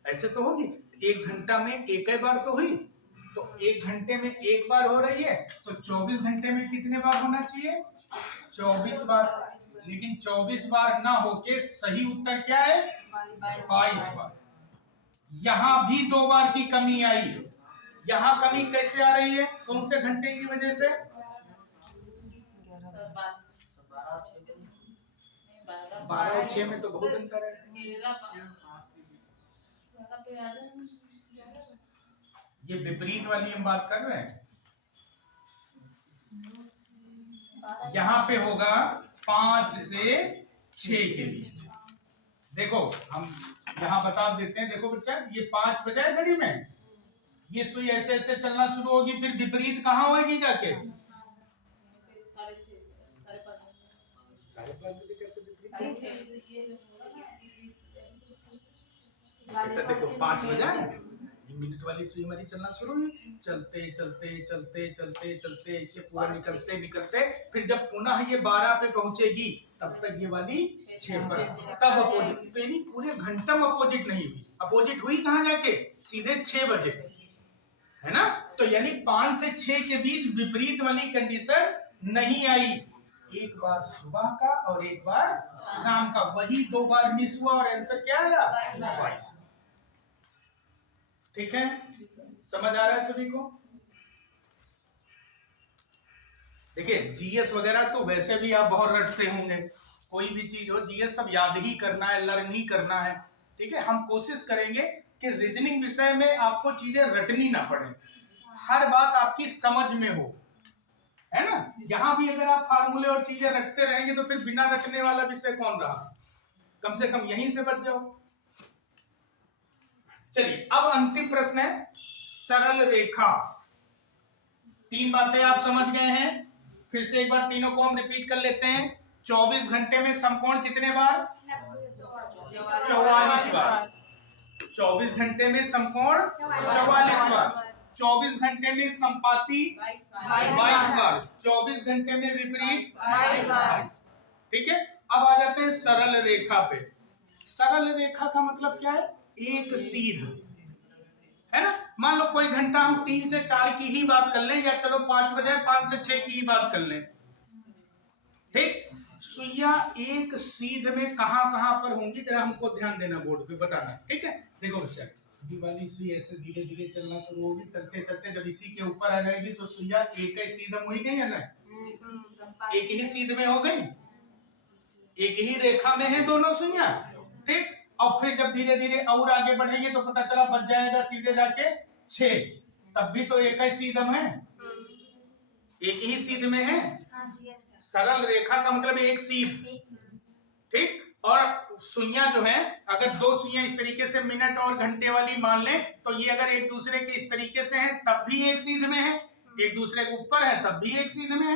ऐसे तो होगी। 1 घंटा में एक ही बार तो हुई, तो 1 घंटे में एक बार हो रही है, तो 24 घंटे में कितने बार होना चाहिए? 24 बार। लेकिन 24 बार ना होके सही उत्तर क्या है? 22 बार। यहां भी 2 बार की कमी आई। यहां कमी कैसे आ रही है? कौन से घंटे की वजह से? 12 और 6 में तो बहुत अंतर है। ये विपरीत वाली हम बात कर रहे हैं। यहां पे होगा 5 से 6 के बीच। देखो हम यहां बता देते हैं, देखो बच्चा, ये 5 बजे घड़ी में ये सुई ऐसे ऐसे चलना शुरू होगी, फिर विपरीत कहां होगी जाके? 5:30 बजे कैसे विपरीत? देखो 5 बजे मिनट वाली सुई हमारी चलना शुरू हुई, चलते चलते चलते चलते चलते इसे पूरा निकलते निकलते, फिर जब पुनः ये 12 पे पहुंचेगी तब तक ये वाली 6 पर, तब अपोजिट। तो यानी पूरे घंटा में अपोजिट नहीं हुई। अपोजिट हुई कहां जाके? सीधे 6 बजे, है ना। तो यानी 5 से 6 के बीच विपरीत वाली कंडीशन नहीं आई। एक बार सुबह का और एक बार शाम का, वही 2 बार मिस हुआ और आंसर क्या आया? 22। ठीक है, समझ आ रहा है सभी को? देखिए जीएस वगैरह तो वैसे भी आप बहुत रटते होंगे, कोई भी चीज हो जीएस सब याद ही करना है, लर्न ही करना है। ठीक है, हम कोशिश करेंगे कि रीजनिंग विषय में आपको चीजें रटनी ना पड़े, हर बात आपकी समझ में हो, है ना। यहाँ भी अगर आप फार्मूले और चीजें रटते रहेंगे तो फिर बिना रटने वाला विषय कौन रहा? कम से कम यहीं से बच जाओ। चलिए अब अंतिम प्रश्न है, सरल रेखा। 3 बातें आप समझ गए हैं, फिर से एक बार तीनों को हम रिपीट कर लेते हैं। 24 घंटे में समकोण कितने बार? 44 बार। 24 घंटे में समकोण 44 बार, 24 घंटे में संपाती 22 बार, 24 घंटे में विपरीत 22। ठीक है, अब आ जाते हैं सरल रेखा पे। सरल रेखा का मतलब क्या है? एक सीध, है ना। मान लो कोई घंटा हम 3 से 4 की ही बात कर लें, या चलो 5 बजे 5 से 6 की ही बात कर लें। ठीक, सुइया एक सीध में कहां कहां पर होंगी, जरा हमको ध्यान देना, बोर्ड पे बताना। ठीक है, देखो बच्चा, ये वाली सुई ऐसे धीरे धीरे चलना शुरू होगी, चलते चलते जब इसी के ऊपर आ जाएगी तो सुइया एक ही सीध में हो गई है ना, एक ही सीध में हो गई, एक ही रेखा में है दोनों सुइया। ठीक, और फिर जब धीरे धीरे और आगे बढ़ेंगे तो पता चला बच जाएगा सीधे जाके 6, तब भी तो एक ही सीध में है, एक ही सीध में है। सरल रेखा का मतलब एक सीध। ठीक, और सुइयां जो है, अगर दो सुइयां इस तरीके से मिनट और घंटे वाली मान लें, तो ये अगर एक दूसरे के इस तरीके से हैं तब भी एक सीध में है, एक दूसरे के ऊपर है तब भी एक सीध में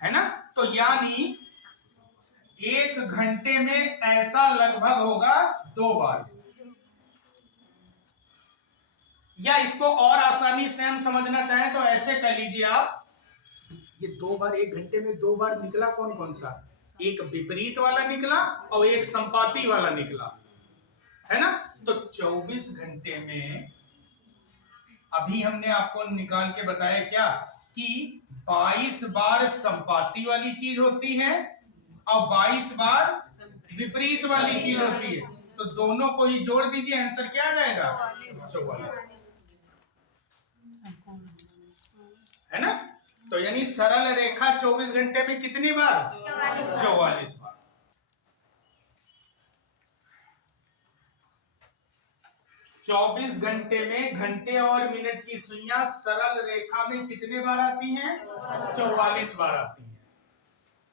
है ना। तो यानी एक घंटे में ऐसा लगभग होगा 2 बार। या इसको और आसानी से हम समझना चाहें तो ऐसे कह लीजिए आप, ये 2 बार, एक घंटे में 2 बार निकला कौन कौन सा? एक विपरीत वाला निकला और एक संपाती वाला निकला, है ना। तो 24 घंटे में अभी हमने आपको निकाल के बताया क्या कि 22 बार संपाती वाली चीज होती है और 22 बार विपरीत वाली चीज होती है। तो दोनों को ही जोड़ दीजिए, आंसर क्या आ जाएगा? 44, है ना। तो यानी सरल रेखा 24 घंटे में कितनी बार? 44 बार। चौबीस घंटे में घंटे और मिनट की सुइयां सरल रेखा में कितने बार आती हैं? 44 बार आती हैं।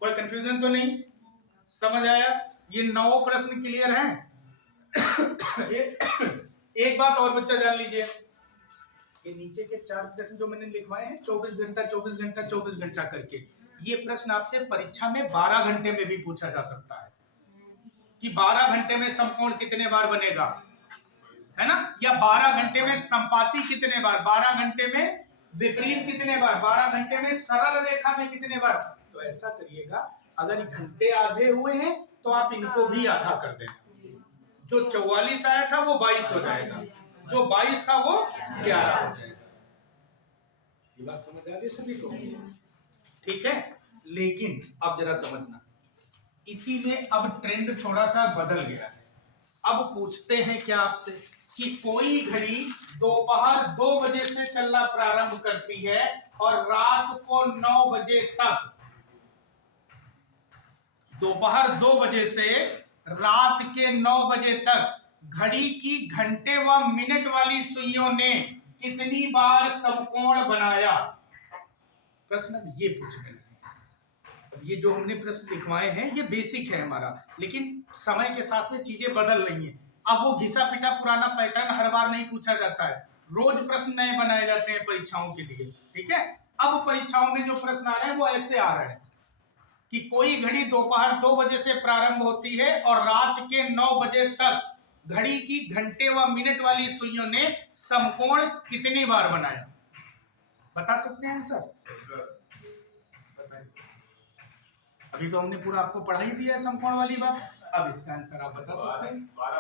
कोई कंफ्यूजन तो नहीं? समझ आया? ये 9 प्रश्न क्लियर हैं। एक बात और बच्चा जान लीजिए, ये नीचे के 4 प्रश्न जो मैंने लिखवाए हैं 24 घंटा 24 घंटा 24 घंटा करके, ये प्रश्न आपसे परीक्षा में 12 घंटे में भी पूछा जा सकता है कि 12 घंटे में समकोण कितने बार बनेगा, है ना। या 12 घंटे में संपाती कितने बार, 12 घंटे में विपरीत कितने बार, 12 घंटे में सरल रेखा में कितने बार। तो ऐसा करिएगा, अगर घंटे आधे हुए हैं तो आप इनको भी आधा कर देना, जो 44 आया था वो 22 हो जाएगा, जो 22 था वो 11 हो जाएगा। ये बात समझ आ गई सभी को? ठीक है, लेकिन अब जरा समझना, इसी में अब ट्रेंड थोड़ा सा बदल गया है। अब पूछते हैं क्या आपसे कि कोई घड़ी दोपहर 2 बजे से चलना प्रारंभ करती है और रात को 9 बजे तक, दोपहर 2 बजे से रात के 9 बजे तक घड़ी की घंटे व मिनट वाली सुइयों ने कितनी बार समकोण बनाया। प्रश्न अब ये पूछ रहे हैं। अब ये जो हमने प्रश्न लिखवाए हैं ये बेसिक है हमारा, लेकिन समय के साथ में चीजें बदल रही हैं। अब वो घिसा पिटा पुराना पैटर्न हर बार नहीं पूछा जाता है, रोज प्रश्न नए बनाए जाते हैं परीक्षाओं के लिए। ठीक है, अब परीक्षाओं में जो प्रश्न आ रहे हैं वो ऐसे आ रहे हैं कि कोई घड़ी दोपहर 2 बजे से प्रारंभ होती है और रात के 9 बजे तक घड़ी की घंटे व मिनट वाली सुइयों ने समकोण कितनी बार बनाया। बता सकते हैं सर? अभी तो हमने पूरा आपको पढ़ा ही दिया है समकोण वाली बात, अब इसका आंसर आप बता सकते हैं। 12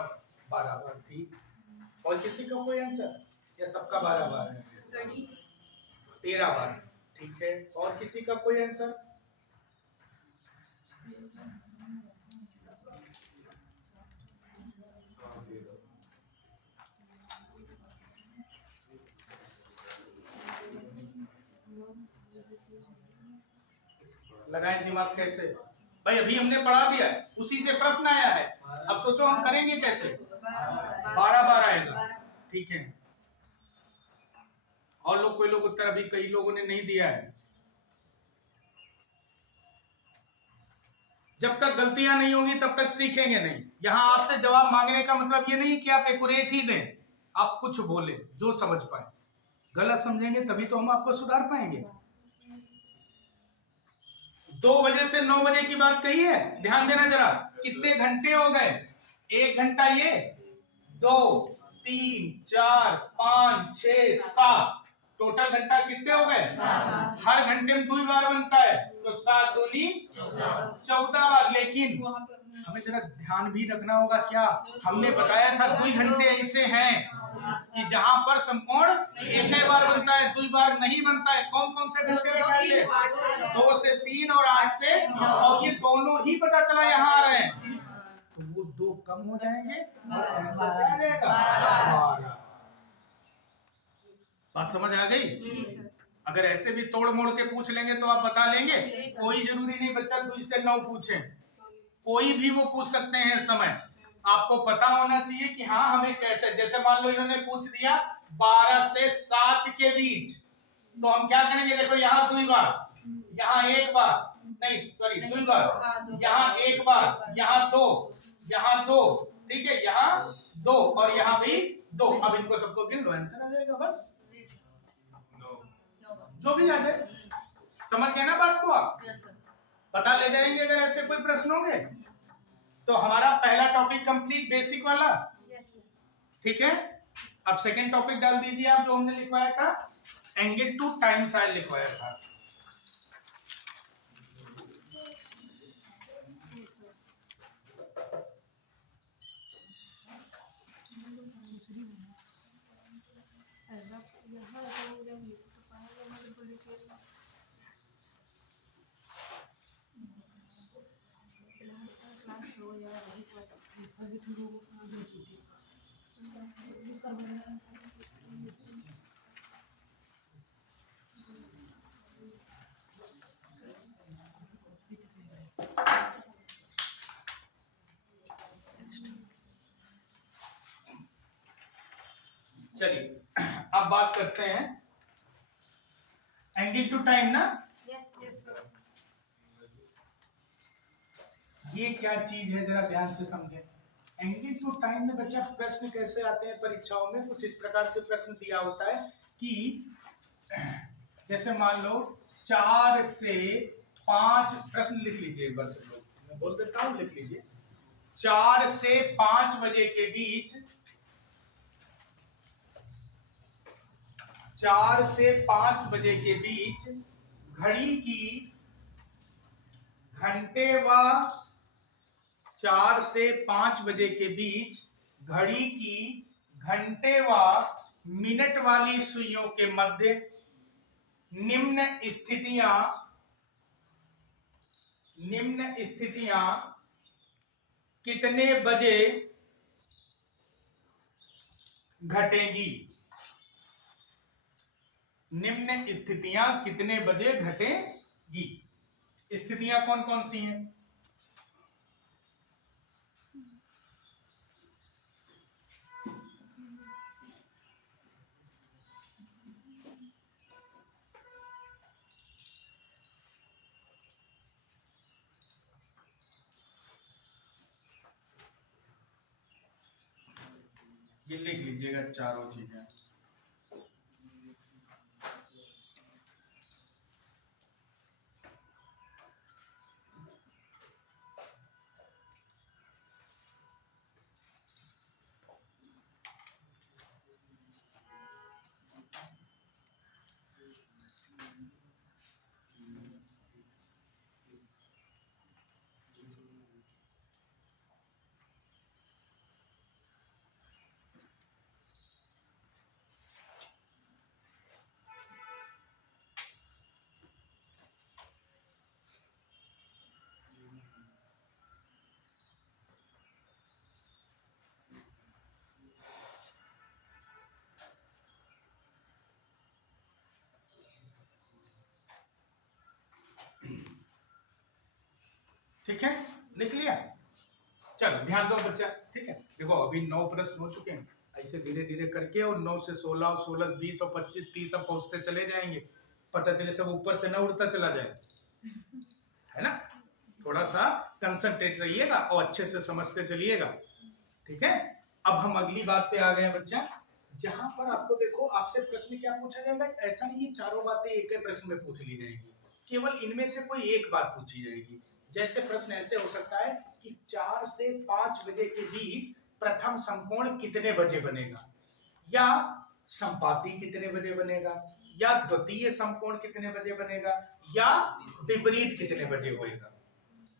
बार। ठीक, और किसी का कोई आंसर या सबका 12 बार है? 13 बार। ठीक है, और किसी का कोई आंसर? लगाएं दिमाग कैसे भाई, अभी हमने पढ़ा दिया है, उसी से प्रश्न आया है, अब सोचो हम करेंगे कैसे। 12 बार आएगा। ठीक है, और लोग, कोई लोग उत्तर अभी कई लोगों ने नहीं दिया है। जब तक गलतियां नहीं होंगी तब तक सीखेंगे नहीं। यहां आपसे जवाब मांगने का मतलब ये नहीं कि आप एक्यूरेट ही दें, आप कुछ बोले जो समझ पाए। गलत समझेंगे तभी तो हम आपको सुधार पाएंगे। 2 बजे से 9 बजे की बात कही है, ध्यान देना जरा, कितने घंटे हो गए? 1 घंटा ये, 2 3 4 5 6 7 टोटल घंटा कितने हो गए? हर घंटे में 2 बार बनता है, तो 7 दूनी 14 बार। लेकिन हमें जरा ध्यान भी रखना होगा, क्या हमने बताया था 2 घंटे ऐसे हैं कि जहां पर समकोण एक ही बार बनता है, 2 बार नहीं बनता है। कौन कौन से घंटे बताइए? 2 से 3 और 8 से 9, और ये दोनों ही पता चला यहाँ आ रहे हैं, तो वो 2 कम हो जाएंगे और आंसर क्या आ जाएगा? 12। बात समझ आ गई? अगर ऐसे भी तोड़ मोड़ के पूछ लेंगे तो आप बता लेंगे? कोई जरूरी नहीं बच्चा 2 से 9 पूछे, कोई भी वो पूछ सकते हैं। समय आपको पता होना चाहिए कि हाँ हमें कैसे, जैसे मान लो इन्होंने पूछ दिया 12 से 7 के बीच, तो हम क्या करेंगे? देखो यहाँ 2 बार, यहाँ 1 बार, नहीं सॉरी 2 बार, यहाँ 1 बार, यहाँ 2, यहाँ 2, ठीक है, यहाँ 2 और यहाँ भी 2। अब इनको सबको गिन लो, आंसर आ जाएगा बस, जो भी आ जाए। समझ गए ना बात को? आप पता ले जाएंगे अगर ऐसे कोई प्रश्न होंगे। तो हमारा पहला टॉपिक कंप्लीट, बेसिक वाला, ठीक है। अब सेकंड टॉपिक डाल दीजिए आप, जो हमने लिखवाया था एंगल टू टाइम साइड लिखवाया था। चलिए अब बात करते हैं एंगल टू टाइम ना। ये क्या चीज है जरा ध्यान से समझें। एंगल टू टाइम में बच्चा प्रश्न कैसे आते हैं परीक्षाओं में? कुछ इस प्रकार से प्रश्न दिया होता है कि जैसे मान लो 4 से 5, प्रश्न लिख लीजिए एक बार सब लोग, मैं बोल देता हूँ लिख लीजिए। 4 से 5 बजे के बीच, 4 से 5 बजे के बीच घड़ी की घंटे व 4 से 5 बजे के बीच घड़ी की घंटे व मिनट वाली सुइयों के मध्य निम्न स्थितियां कितने बजे घटेंगी? निम्न स्थितियां कितने बजे घटेंगी? स्थितियां कौन कौन सी हैं? ये लिख लीजिएगा चारों चीजें। ठीक है, लिख लिया? चलो ध्यान दो बच्चा, ठीक है। देखो अभी 9 प्रश्न हो चुके हैं, ऐसे धीरे धीरे करके और 9 से 16 और 16 से 20 और 25 30 अब पहुंचते चले जाएंगे। पता चले सब ऊपर से न उड़ता चला जाए, है ना। थोड़ा सा कंसंट्रेट रहिएगा और अच्छे से समझते चलिएगा, ठीक है। अब हम अगली बात पे आ गए हैं बच्चा, जहां पर आपको देखो आपसे प्रश्न क्या पूछा जाएगा। ऐसा नहीं चारों बातें एक ही प्रश्न में पूछ ली जाएंगी, केवल इनमें से कोई एक बात पूछी जाएगी। जैसे प्रश्न ऐसे हो सकता है कि 4 से 5 बजे के बीच प्रथम समकोण कितने बजे बनेगा, या संपाती कितने बजे बनेगा, या द्वितीय समकोण कितने बजे बनेगा, या विपरीत कितने बजे होएगा।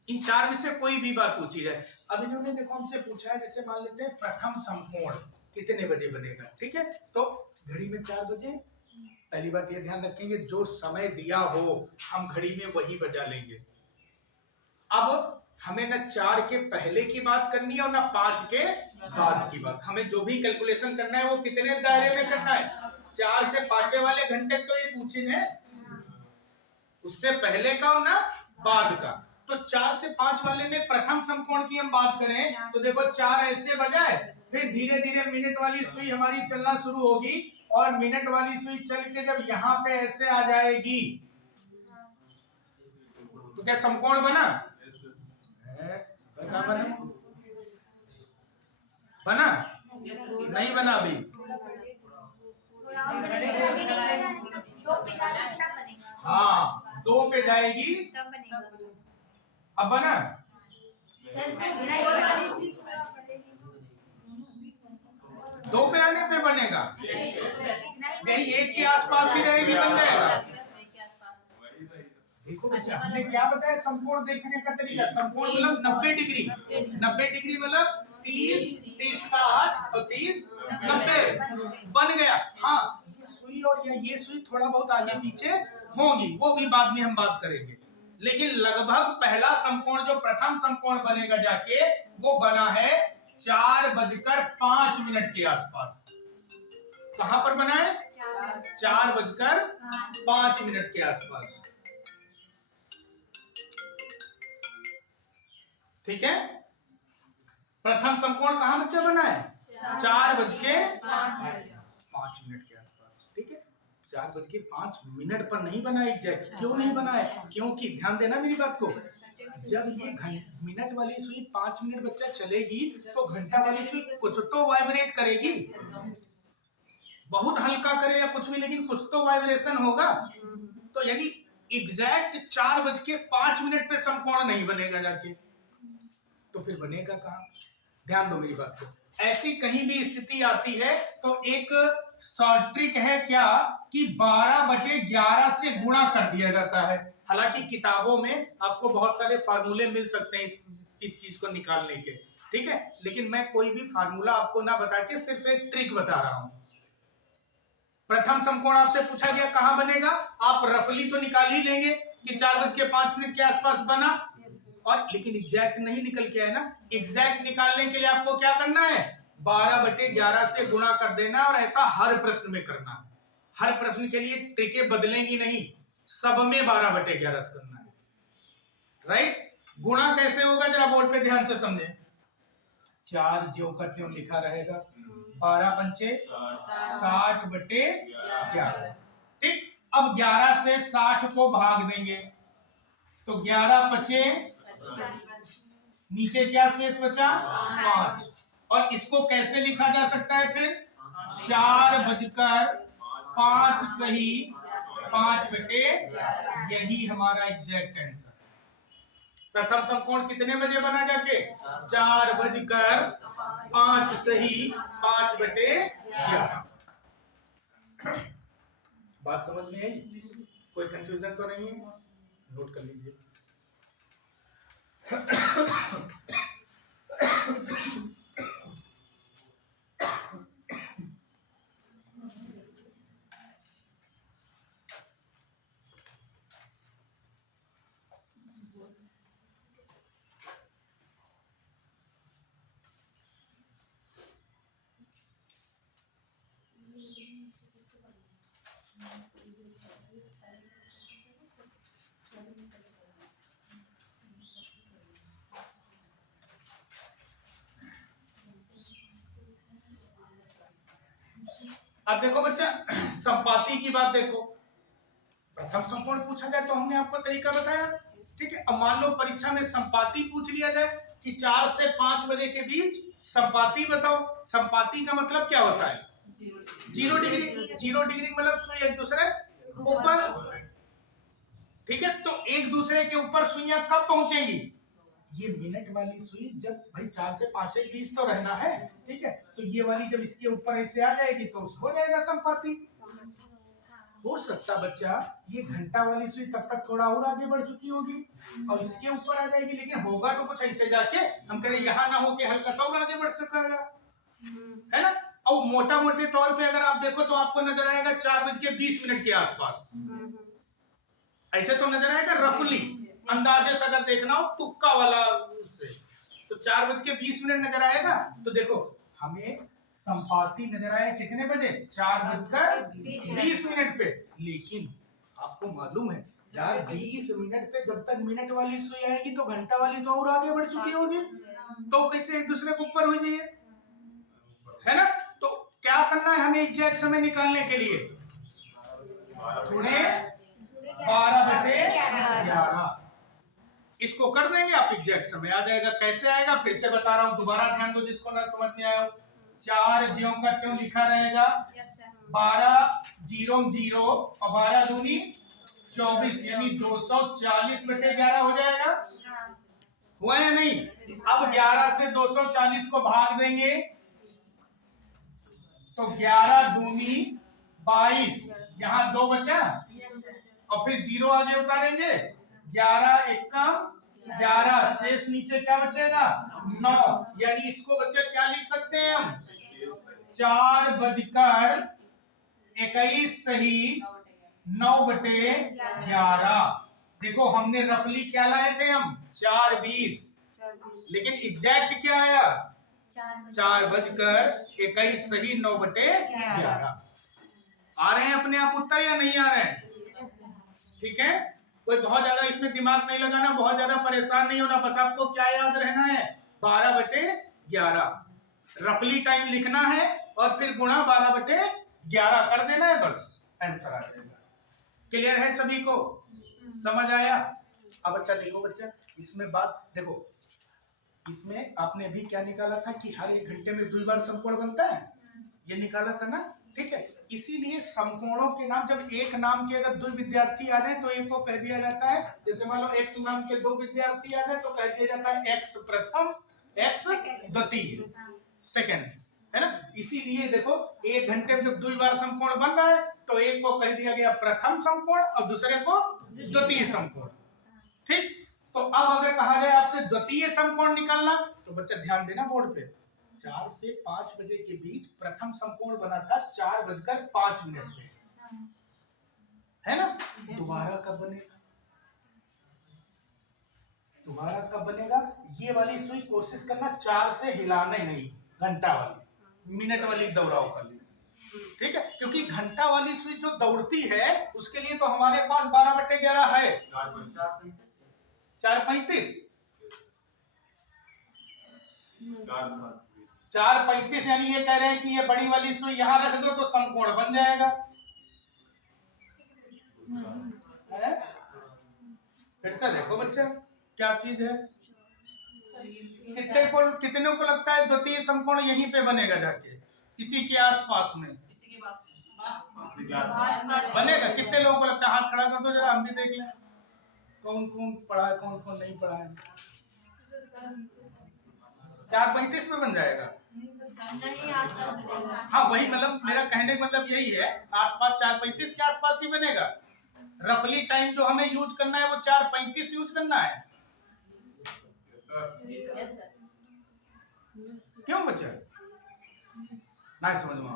इन चार में से कोई भी बात पूछी जाए। अब इन्होंने देखो हमसे पूछा है, जैसे मान लेते हैं प्रथम समकोण कितने बजे बनेगा, ठीक है, तो घड़ी में 4 बजे। पहली बात ये ध्यान रखेंगे, जो समय दिया हो हम घड़ी में वही बजा लेंगे। अब हमें ना 4 के पहले की बात करनी है और ना 5 के बाद की बात। हमें जो भी कैलकुलेशन करना है वो कितने दायरे में करना है, 4 से 5 वाले घंटे तो ये पूछे हैं, उससे पहले का और ना बाद का। तो 4 से 5 वाले में प्रथम समकोण की हम बात करें तो देखो 4 ऐसे बजाए, फिर धीरे धीरे मिनट वाली सुई हमारी चलना शुरू होगी, और मिनट वाली सुई चल के जब यहाँ पे ऐसे आ जाएगी तो क्या समकोण बना? बना? बना? नहीं बना अभी। हाँ, 2 पे जाएगी अब बना। दो पे आने पे बनेगा, नहीं 1 के आसपास ही रहेगी, बन जाएगा। देखो बच्चा, हमने क्या बताया समकोण देखने का तरीका। समकोण मतलब 90 डिग्री, 90 डिग्री मतलब 30, 30, 60 और 30, 90 बन गया। हाँ, ये सुई और ये सुई थोड़ा बहुत आगे पीछे होंगी, वो भी बाद में हम बात करेंगे, लेकिन लगभग पहला समकोण जो प्रथम समकोण बनेगा जाके, वो बना है 4:05 के आसपास। कहां पर बना है? 4:05 के आसपास, ठीक है। प्रथम समकोण कहां बच्चा बना है? 4:05 के आसपास, ठीक है। 4:05 पर नहीं बना एग्जैक्ट। क्यों नहीं बना है? क्योंकि ध्यान देना मेरी बात को, जब ये मिनट वाली सुई 5 मिनट बच्चा चलेगी तो घंटा वाली सुई कुछ तो वाइब्रेट करेगी, बहुत हल्का करे या कुछ भी, लेकिन कुछ तो वाइब्रेशन होगा। तो यानी एग्जैक्ट 4:05 पे समकोण नहीं बनेगा जाके, तो फिर बनेगा कहां? ध्यान दो मेरी बात को। ऐसी कहीं भी स्थिति आती है तो एक शॉर्ट ट्रिक है क्या, कि 12/11 से गुणा कर दिया जाता है। हालांकि किताबों में आपको बहुत सारे फार्मूले मिल सकते हैं इस चीज को निकालने के, ठीक है, लेकिन मैं कोई भी फार्मूला आपको ना बता के सिर्फ एक ट्रिक बता रहा हूं। प्रथम समकोण आपसे पूछा गया कहां बनेगा, आप रफली तो निकाल ही लेंगे कि 4:05 के आसपास बना, और लेकिन एग्जैक्ट नहीं निकल के आया ना। एग्जैक्ट निकालने के लिए आपको क्या करना है, 12/11 से गुणा कर देना, और ऐसा हर प्रश्न में करना। हर प्रश्न के लिए ट्रिकें बदलेंगी नहीं, सब में 12/11 करना है, राइट। गुणा कैसे होगा जरा बोर्ड पे ध्यान से समझे। 4 ज्यों का त्यों लिखा रहेगा, 12 पंचे 60/11, ठीक। अब 11 से 60 को भाग देंगे तो 11 बचे, नीचे क्या शेष बचा? 5। और इसको कैसे लिखा जा सकता है फिर? 4:05 सही 5/, यही हमारा एग्जैक्ट आंसर। प्रथम समकोण कितने बजे बना जाके? 4:05 सही 5/11। बात समझ में आई? कोई कंफ्यूजन तो नहीं है? नोट कर लीजिए। अब देखो बच्चा, संपाती की बात देखो। प्रथम समकोण पूछा जाए तो हमने आपको तरीका बताया, ठीक है। अब मान लो परीक्षा में संपाती पूछ लिया जाए कि 4 से 5 बजे के बीच संपाती बताओ। संपाती का मतलब क्या होता है? 0 डिग्री। 0 डिग्री मतलब सुई एक दूसरे ऊपर, ठीक है। तो एक दूसरे के ऊपर सुइयां कब पहुंचेंगी? ये मिनट वाली सुई जब भाई 4 से 5 के बीच तो रहना है, ठीक है, तो ये वाली जब इसके ऊपर ऐसे आ जाएगी तो हो जाएगा संपाति। हो सकता बच्चा ये घंटा वाली सुई तब तक थोड़ा और आगे बढ़ चुकी होगी और इसके ऊपर आ जाएगी, लेकिन होगा तो कुछ ऐसे जाके हम कह रहे यहाँ ना हो के हल्का सा और आगे बढ़ सकेगा, है ना। और मोटा मोटे तौर पे अगर आप देखो तो आपको नजर आएगा 4:20 के आसपास, ऐसे तो नजर आएगा रफली, अंदाजे से अगर देखना हो तुक्का वाला उससे तो 4:20 नजर आएगा। तो देखो हमें संपाति नजर आया कितने बजे, 4:20 पे, लेकिन आपको मालूम है यार 20 मिनट पे जब तक मिनट वाली सुई आएगी तो घंटा वाली तो और आगे बढ़ चुकी होगी, तो कैसे एक दूसरे के ऊपर हो जाइए, है ना। तो क्या करना है हमें एग्जैक्ट समय निकालने के लिए, थोड़े 12/11 इसको कर देंगे आप, एग्जैक्ट समय आ जाएगा। कैसे आएगा फिर से बता रहा हूं, दोबारा ध्यान दो जिसको ना समझ में आया। 4 ज्यों का त्यों लिखा रहेगा, 12 0 0 और 12 दूनी 24 यानी 240/11 हो जाएगा। हुआ या नहीं। अब 11 से 240 को भाग देंगे तो 11 दूनी 22, यहाँ 2 बचा और फिर 0 आगे उतारेंगे, 11 एकम 11, शेष नीचे क्या बचेगा 9, यानी इसको बच्चे क्या लिख सकते हैं हम, 4:21 सही 9/11। देखो हमने रफली क्या लाए थे हम 4:20, लेकिन एग्जैक्ट क्या आया 4:21 सही 9/11। आ रहे हैं अपने आप उत्तर या नहीं आ रहे हैं, ठीक है। कोई बहुत ज्यादा इसमें दिमाग नहीं लगाना, बहुत ज्यादा परेशान नहीं होना, बस आपको क्या याद रहना है 12/11 रफली टाइम लिखना है और फिर गुणा 12/11 कर देना है, बस आंसर आ जाएगा। क्लियर है सभी को, समझ आया। अब अच्छा देखो बच्चा, इसमें बात देखो, इसमें आपने अभी क्या निकाला था कि हर 1 घंटे में 2 बार समकोण बनता है, ये निकाला था ना, ठीक है। इसीलिए समकोणों के नाम, जब एक नाम के अगर 2 विद्यार्थी आ जाए तो एक को कह दिया जाता है, जैसे मान लो x नाम के 2 विद्यार्थी आ जाए तो कह दिया जाता है x प्रथम x द्वितीय सेकंड, है ना। इसीलिए देखो 1 घंटे में जब 2 बार समकोण बन रहा है तो एक को कह दिया गया प्रथम समकोण और दूसरे को द्वितीय समकोण, ठीक। तो अब अगर कहा जाए आपसे द्वितीय समकोण निकालना तो बच्चा ध्यान देना बोर्ड पे, 4 से 5 बजे के बीच प्रथम समकोण बना था 4:05 पे, है ना। दोबारा कब बनेगा, दोबारा कब बनेगा, ये वाली सुई कोशिश करना 4 से हिलाना ही नहीं, घंटा वाली, मिनट वाली दौड़ाओ कर ली, ठीक है। क्योंकि घंटा वाली सुई जो दौड़ती है उसके लिए तो हमारे पास 12/11 है, 4:35 4:35 यानी ये कह रहे हैं कि ये बड़ी वाली सुई यहाँ रख दो तो समकोण बन जाएगा, है? फिर से देखो बच्चा क्या चीज है, कितने को लगता है द्वितीय समकोण यहीं पे बनेगा जाके इसी के आसपास में बनेगा, कितने लोगों को लगता है, हाथ खड़ा कर दो जरा हम भी देख लें कौन कौन पढ़ा है कौन कौन नहीं पढ़ा है। 4:35 में बन जाएगा, हाँ वही मतलब मेरा कहने का मतलब यही है, आसपास 4:35 के आसपास ही बनेगा। रफली टाइम जो हमें यूज करना है वो 4:35 यूज करना है, क्यों बच्चा नहीं समझ में,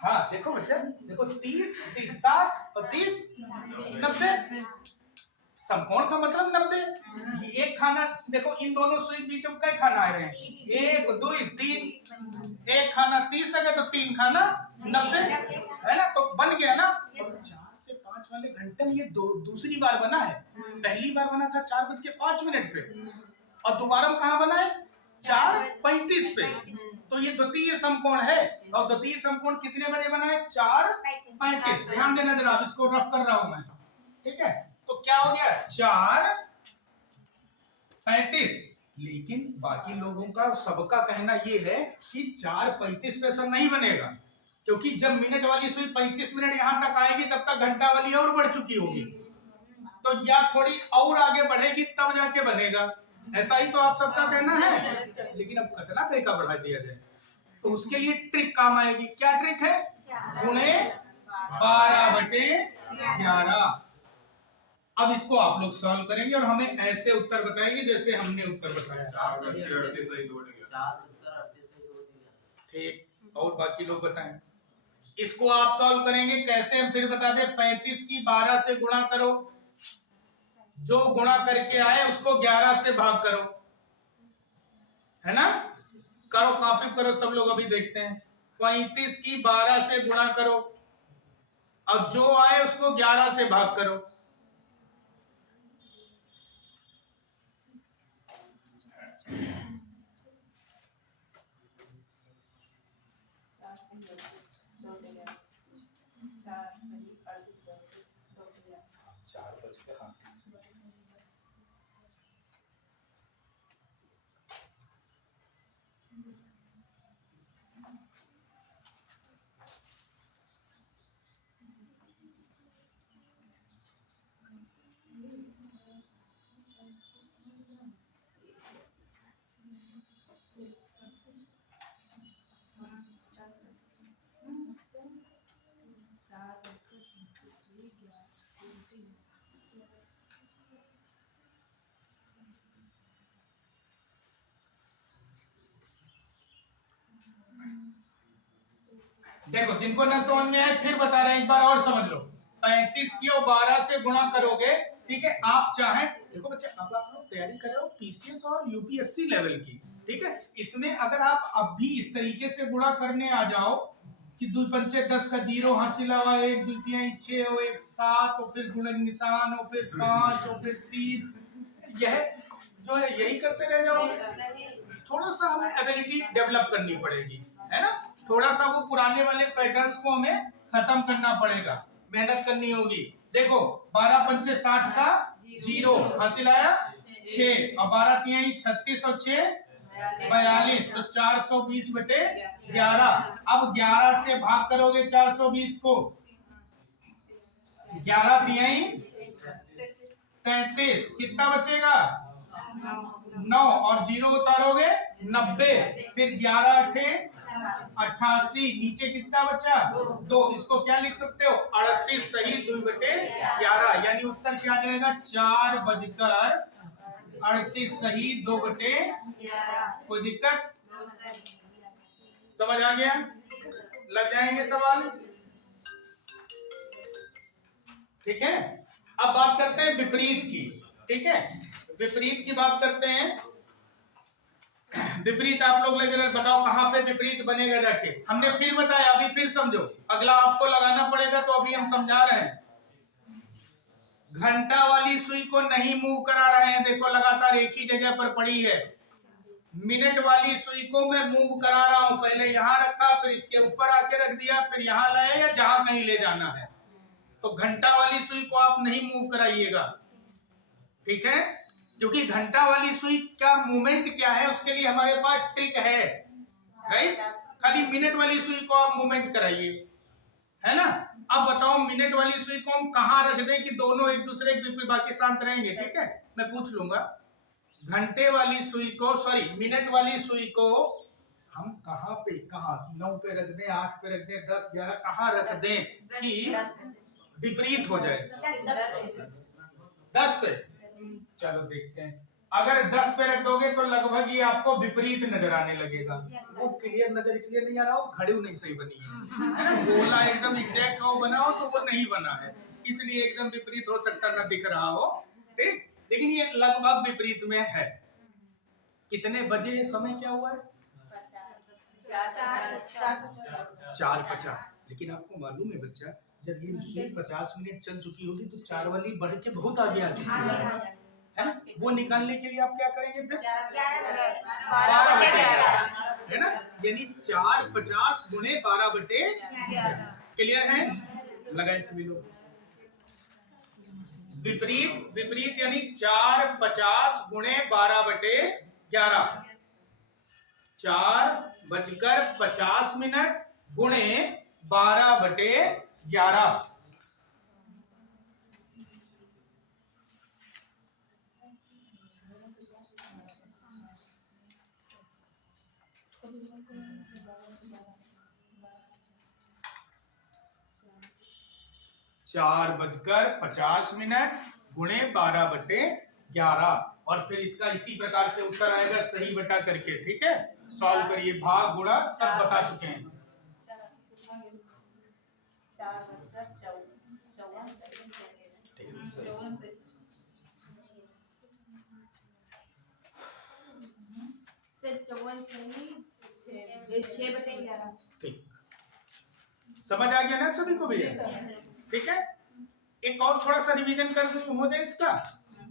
हाँ देखो बच्चा देखो 30 30 60 और 30 90, समकोण का मतलब 90। एक खाना देखो इन दोनों सुई बीच में कई खाना आ रहे हैं, 1 2 3, एक खाना 30 है तो 3 खाना 90, है ना। तो बन गया ना। 4 से 5 वाले घंटे में ये दूसरी बार बना है, पहली बार बना था 4:05 पे और दोबारा कहाँ बना है 4:35 पे, तो ये द्वितीय समकोण है और द्वितीय समकोण कितने बजे बना है 4:35। ध्यान देना जरा, इसको रफ कर रहा हूं मैं, ठीक है। तो क्या हो गया 4:35, लेकिन बाकी लोगों का सबका कहना ये है कि 4:35 पे सर नहीं बनेगा, क्योंकि जब मिनट वाली सुई 35 मिनट यहां तक आएगी तब तक घंटा वाली और बढ़ चुकी होगी, तो या थोड़ी और आगे बढ़ेगी तब जाके बनेगा, ऐसा ही तो आप सबका कहना है। लेकिन अब कितना कहीं का बढ़ा दिया जाए, तो उसके लिए ट्रिक काम आएगी। क्या ट्रिक है? गुणे 12/11। अब इसको आप लोग सॉल्व करेंगे और हमें ऐसे उत्तर बताएंगे जैसे हमने उत्तर बताया। ठीक, और बाकी लोग बताएं। इसको आप सॉल्व करेंगे कैसे, हम फिर बता दें। 35 की 12 से गुणा करो, जो गुणा करके आए उसको 11 से भाग करो, है ना? करो, कॉपी करो सब लोग, अभी देखते हैं। 35 की 12 से गुणा करो, अब जो आए उसको 11 से भाग करो। देखो, जिनको न समझ में आए फिर बता रहे हैं, एक बार और समझ लो। 35 की और 12 से गुणा करोगे, ठीक है? आप चाहें, देखो बच्चे, अब आप लोग तैयारी कर रहे हो पीसीएस और यूपीएससी लेवल की, ठीक है? इसमें अगर आप अब भी इस तरीके से गुणा करने आ जाओ कि 2 पंचे 10 का 0 हासिल हुआ, 1 2 3 6 और 1 7 और फिर गुणन निशान और फिर 5 और फिर 3, यह जो है यही करते रह जाओगे। थोड़ा सा हमें एबिलिटी डेवलप करनी पड़ेगी, है ना? थोड़ा सा वो पुराने वाले पैटर्न्स को हमें खत्म करना पड़ेगा, मेहनत करनी होगी। देखो, 12 पंचे 60 का 0 हासिल आया 6 और 12 3 36 और 6 42, तो 420/11। अब 11 से भाग करोगे 420 को, 11 3 33, कितना बचेगा? 9 और 0 उतारोगे 90, फिर 11 8 88, नीचे कितना बचा? 2। इसको क्या लिख सकते हो? 38 सही 2/11, यानी उत्तर क्या आ जाएगा? 4:38 सही 2/11। कोई दिक्कत? समझ आ गया? लग जाएंगे सवाल, ठीक है? अब बात करते हैं विपरीत की, ठीक है? विपरीत की बात करते हैं। विपरीत आप लोग लेकर बताओ कहां पे विपरीत बनेगा जाके। हमने फिर बताया, अभी फिर समझो, अगला आपको लगाना पड़ेगा, तो अभी हम समझा रहे हैं। घंटा वाली सुई को नहीं मूव करा रहे हैं, देखो लगातार एक ही जगह पर पड़ी है। मिनट वाली सुई को मैं मूव करा रहा हूं, पहले यहां रखा, फिर इसके ऊपर आके रख दिया, फिर यहां लाया, या जहां कहीं ले जाना है। तो घंटा वाली सुई को आप नहीं मूव कराइएगा, ठीक है? क्योंकि घंटा वाली सुई का मूवमेंट क्या है, उसके लिए हमारे पास ट्रिक है, राइट? खाली मिनट वाली सुई को आप मूवमेंट कराइए, है ना? अब बताओ, मिनट वाली सुई को हम कहां रख दें कि दोनों एक दूसरे के विपरीत, बाकी शांत रहेंगे, ठीक है? मैं पूछ लूंगा। घंटे वाली सुई को, सॉरी मिनट वाली सुई को हम कहां पे, कहां 9 पे रख दें, 8 पे रख दें, 10 11 कहां रख दें कि विपरीत हो जाए? 10 पे। चलो देखते हैं, अगर 10 पे रख दोगे तो लगभग ये आपको विपरीत नजर आने लगेगा। वो क्लियर नजर इसलिए नहीं आ रहा हो, घड़ी नहीं सही बनी है, गोला एकदम एग्जैक्ट हो बनाओ तो वो नहीं बना है, इसलिए एकदम विपरीत हो सकता ना दिख रहा हो, ठीक? लेकिन ये लगभग विपरीत में है। कितने बजे, समय क्या हुआ है? 4:50। लेकिन आपको मालूम है बच्चा, जब ये सुई 50 मिनट चल चुकी होगी तो 4 वाली बढ़ के बहुत आगे आ चुकी है ना? वो निकालने के लिए आप क्या करेंगे फिर? 12/11, है ना? यानी 4:50 गुणे 12/11। क्लियर है? लगाए सभी लोग। विपरीत, विपरीत यानी 4:50 गुणे 12/11, 4:50 गुणे 12/11। (4:50) गुणे 12/11 और फिर इसका इसी प्रकार से उत्तर आएगा सही बटा करके। ठीक है, सॉल्व करिए, भाग गुणा सब बता चुके हैं। 6/11 ठीक, समझ आ गया ना सभी को भैया? ठीक है, एक और थोड़ा सा रिवीजन कर दूं महोदय इसका,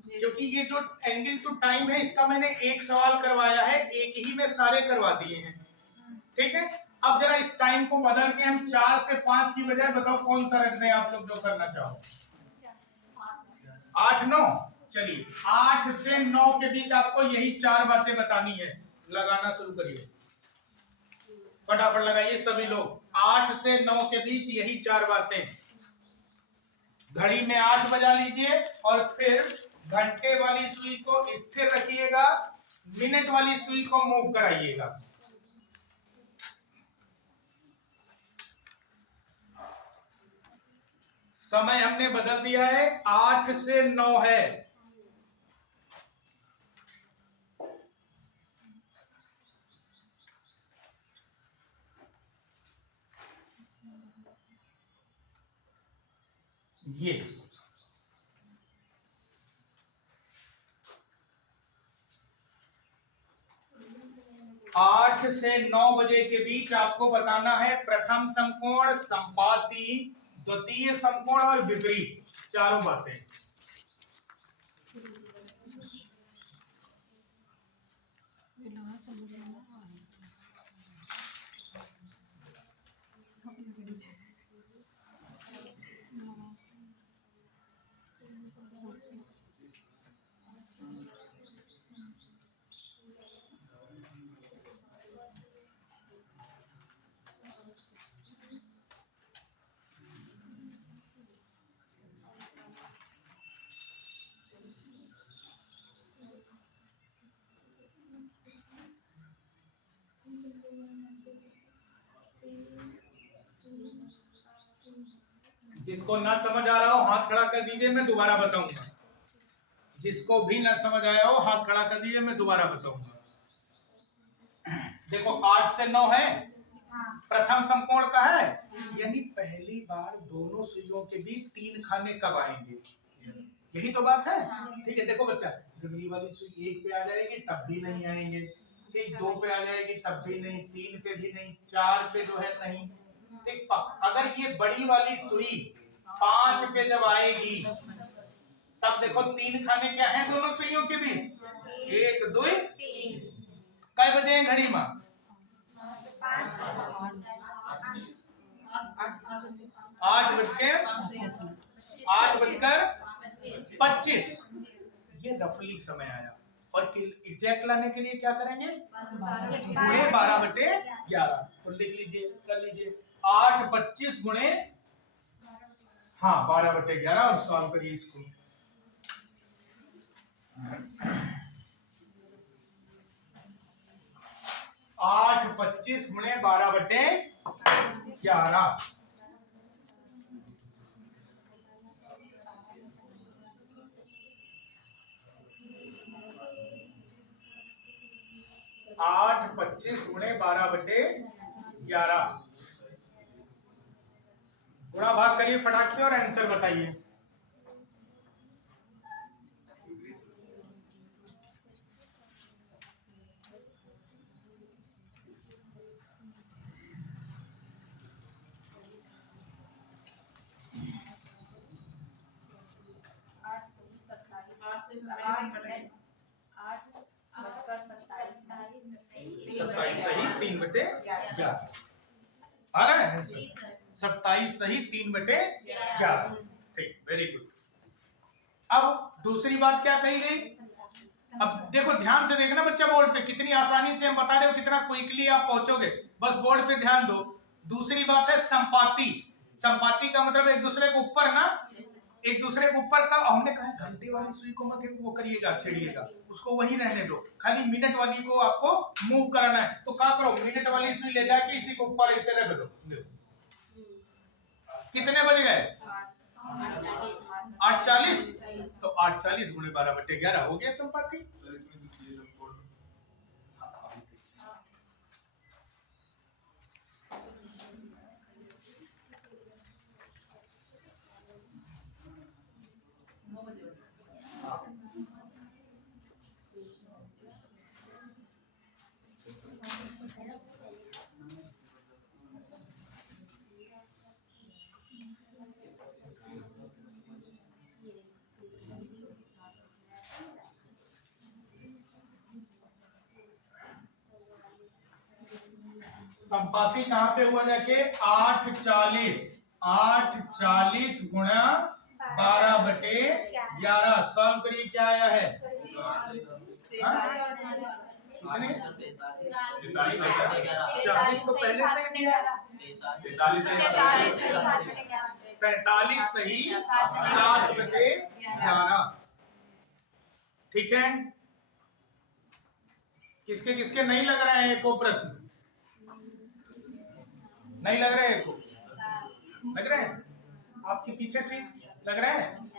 क्योंकि ये जो एंगल टू टाइम है इसका मैंने एक सवाल करवाया है, एक ही में सारे करवा दिए हैं। ठीक है, अब जरा इस टाइम को बदल के हम 4 से 5 की बजाय बताओ कौन सा रख दें आप लोग जो करना चाहो। 8, 9, चलिए 8 से 9 के बीच आपको यही 4 बातें बतानी है। लगाना शुरू करिए, फटाफट लगाइए सभी लोग। 8 से 9 के बीच यही 4 बातें। घड़ी में 8 बजा लीजिए और फिर घंटे वाली सुई को स्थिर रखिएगा, मिनट वाली सुई को मूव कराइएगा। समय हमने बदल दिया है, 8 से 9 है। ये 8 से 9 बजे के बीच आपको बताना है प्रथम समकोण, संपाती, द्वितीय समकोण और विपरीत, चारों बातें। जिसको ना समझ आ रहा हो हाथ खड़ा कर दीजिए, मैं दोबारा बताऊंगा। जिसको भी ना समझ आया हो हाथ खड़ा कर दीजिए, मैं दोबारा बताऊंगा। देखो 8 से 9 है, प्रथम समकोण का है, यानी पहली बार दोनों सुइयों के बीच 3 खाने कब आएंगे, यही तो बात है। ठीक है, देखो बच्चा, जब ये वाली सुई 1 पे आ जाएगी तब भी नहीं आएंगे, ठीक 2 पे आ जाएगी तब भी नहीं, 3 पे भी नहीं, 4 पे जो है नहीं। ठीक, अगर ये बड़ी वाली सुई 5 पे जब आएगी तब देखो 3 खाने क्या है दोनों सुइयों के बीच, 1, 2, 3। कई बजे हैं घड़ी में? 8:25। ये रफली समय आया, और एग्जैक्ट लाने के लिए क्या करेंगे, गुणे 12/11। तो लिख लीजिए, कर लीजिए 8:25 गुणे 12/11 और सॉल्व करिए इसको। 8:25 गुणे 12/11। आठ 25 गुणे 12/11। गुणा भाग करिए फटाक से और आंसर बताइए। सही 3/11 आ रहा है, 27 सही 3/11। ठीक, वेरी गुड। अब दूसरी बात क्या कही गई, अब देखो ध्यान से देखना बच्चा, बोर्ड पे कितनी आसानी से हम बता रहे हो, कितना क्विकली आप पहुंचोगे, बस बोर्ड पे ध्यान दो। दूसरी बात है संपाती। संपाती का मतलब एक दूसरे के ऊपर ना, एक दूसरे के ऊपर का, हमने कहा घंटे वाली सुई को मत वो करिएगा, छेड़िएगा, उसको वही रहने दो, खाली मिनट वाली को आपको मूव कराना है। तो क्या करो, मिनट वाली सुई ले जाके इसी को ऊपर ऐसे रख दो। कितने बज गए? 8:40। तो 8:40 गुणे 12/11 हो गया संपाति। संपाति कहां पे हुआ जाके? 8:40। 8:40 गुणा 12/11। सॉल्व करिए, क्या आया है? 40 तो पहले से ही दिया। 45 सही, 7/11। ठीक है, किसके किसके नहीं लग रहे हैं को प्रश्न? नहीं लग रहे हैं को? लग रहे हैं? आपके पीछे से लग रहे हैं?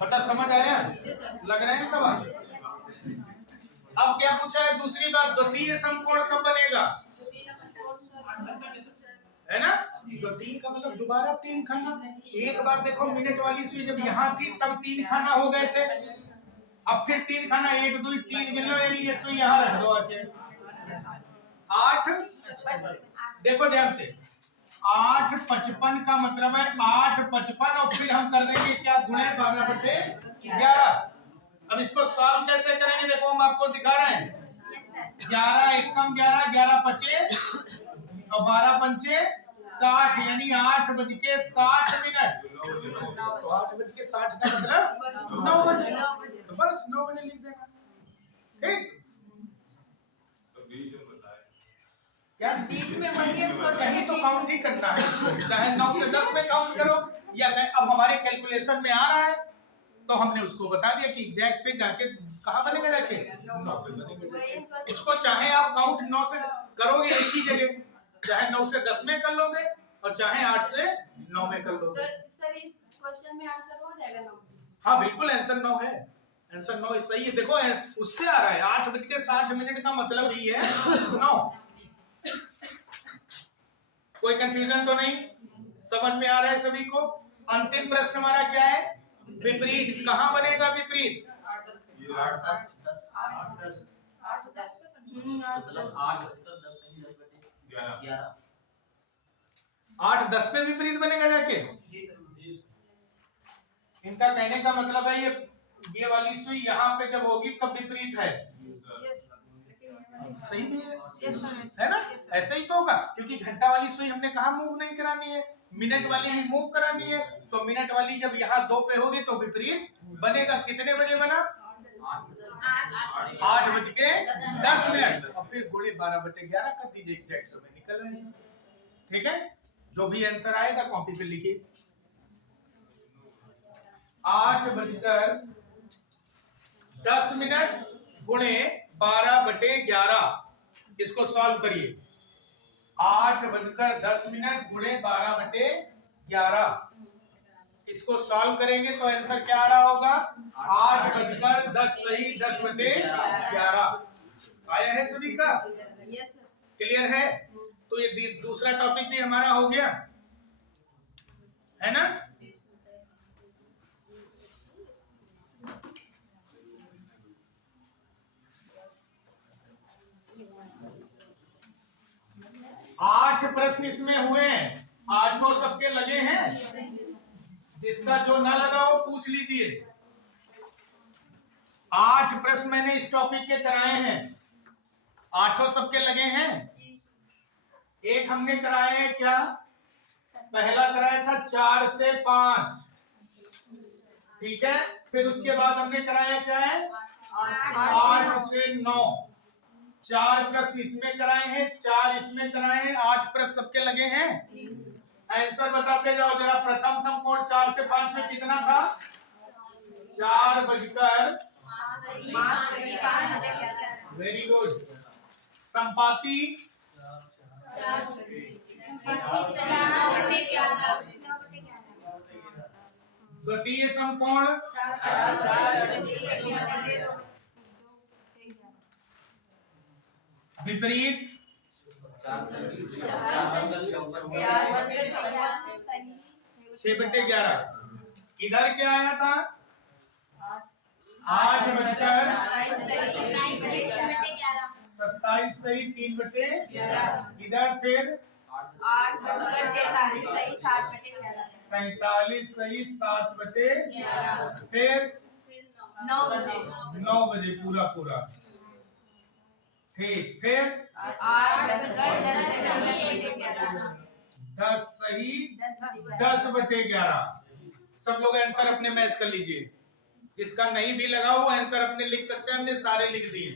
पता समझ आया? लग रहे हैं सब? अब क्या पूछा है? दूसरी बात, द्वितीय समकोण कब बनेगा? है ना? द्वितीय का मतलब दोबारा 3 खाना। एक बार देखो मिनट वाली सुई जब यहाँ थी तब 3 खाना हो गए थे, अब फिर 3 खाना, 1 2 3 गिन लो, यानी ये सुई यहाँ रख दो आके। 8, देखो ध्यान से, 8:55 का मतलब है 8:55 और फिर हम कर देंगे क्या? गुणे 12/11। अब इसको सॉल्व कैसे करेंगे? देखो हम आपको दिखा रहे हैं। 11 एकम 11, 11 पचे और 12 पंचे 60, यानी 8:60। तो 8:60 का मतलब 9 बजे, तो बस 9 बजे लिख देना। ठीक, क्या बीच में कहीं तो काउंट ही करना है, चाहे 9 से 10 में काउंट करो या अब हमारे कैलकुलेशन में आ रहा है तो हमने उसको बता दिया कि एग्जैक्ट पे जाके कहाँ बनेगा, जाके 9 पे बनेगा। उसको चाहे आप काउंट 9 से करोगे एक ही जगह, चाहे 9 से 10 में कर लोगे और चाहे 8 से 9 में कर लोगे। तो सर इस क्वेश्चन में आंसर हो जाएगा 9? हाँ बिल्कुल, आंसर 9 है। आंसर 9 सही है। देखो उससे आ रहा है 8:60 का मतलब ही है 9। कोई कंफ्यूजन तो नहीं? समझ में आ रहा है सभी को? अंतिम प्रश्न हमारा क्या है? विपरीत। कहाँ बनेगा विपरीत? 8:10 पे विपरीत बनेगा जाके। इनका कहने का मतलब है ये वाली सुई यहाँ पे जब होगी तब विपरीत है। सही भी है ना? ऐसे ही तो होगा, क्योंकि घंटा वाली सुई हमने कहा मूव नहीं करानी है, मिनट वाली ही मूव करानी है। तो मिनट वाली जब यहाँ 2 पे होगी तो विपरीत बनेगा। कितने बजे बना? 8:10। और फिर गुणे 12/11 कर दीजिए, एग्जैक्ट समय निकल जाएगा। ठीक है, जो भी आंसर आएगा कॉपी पे लिखिए। 8:10 गुणे 12/11। इसको सॉल्व करिए। 8:10 गुणे 12/11। इसको सॉल्व करेंगे तो आंसर क्या आ रहा होगा? 8:10 सही 10/11 आया है सभी का? क्लियर है? तो ये दूसरा टॉपिक भी हमारा हो गया है ना? आठ प्रश्न इसमें हुए हैं, 8 सबके लगे हैं। जिसका जो ना लगा वो पूछ लीजिए। 8 प्रश्न मैंने इस टॉपिक के कराए हैं, 8 सबके लगे हैं। एक हमने कराया है क्या? पहला कराया था 4 से 5, ठीक है। फिर उसके बाद हमने कराया क्या है? 8 से 9। 4 प्रश्न इसमें कराए हैं, 4 इसमें कराए हैं, 8 प्रश्न सबके लगे हैं। आंसर बताते जाओ जरा। प्रथम समकोण 4 से 5 में कितना था? 4 वेरी गुड। संपाती द्वितीय समकोण विपरीत 6/11। इधर क्या आया था? 8/27 सही 3/11। इधर फिर 43 सही 7/11। फिर 9 बजे पूरा पूरा। ठीक, फिर 10 सही 10/11। सब लोग आंसर अपने मैच कर लीजिए। जिसका नहीं भी लगा वो आंसर अपने लिख सकते हैं, हमने सारे लिख दिए।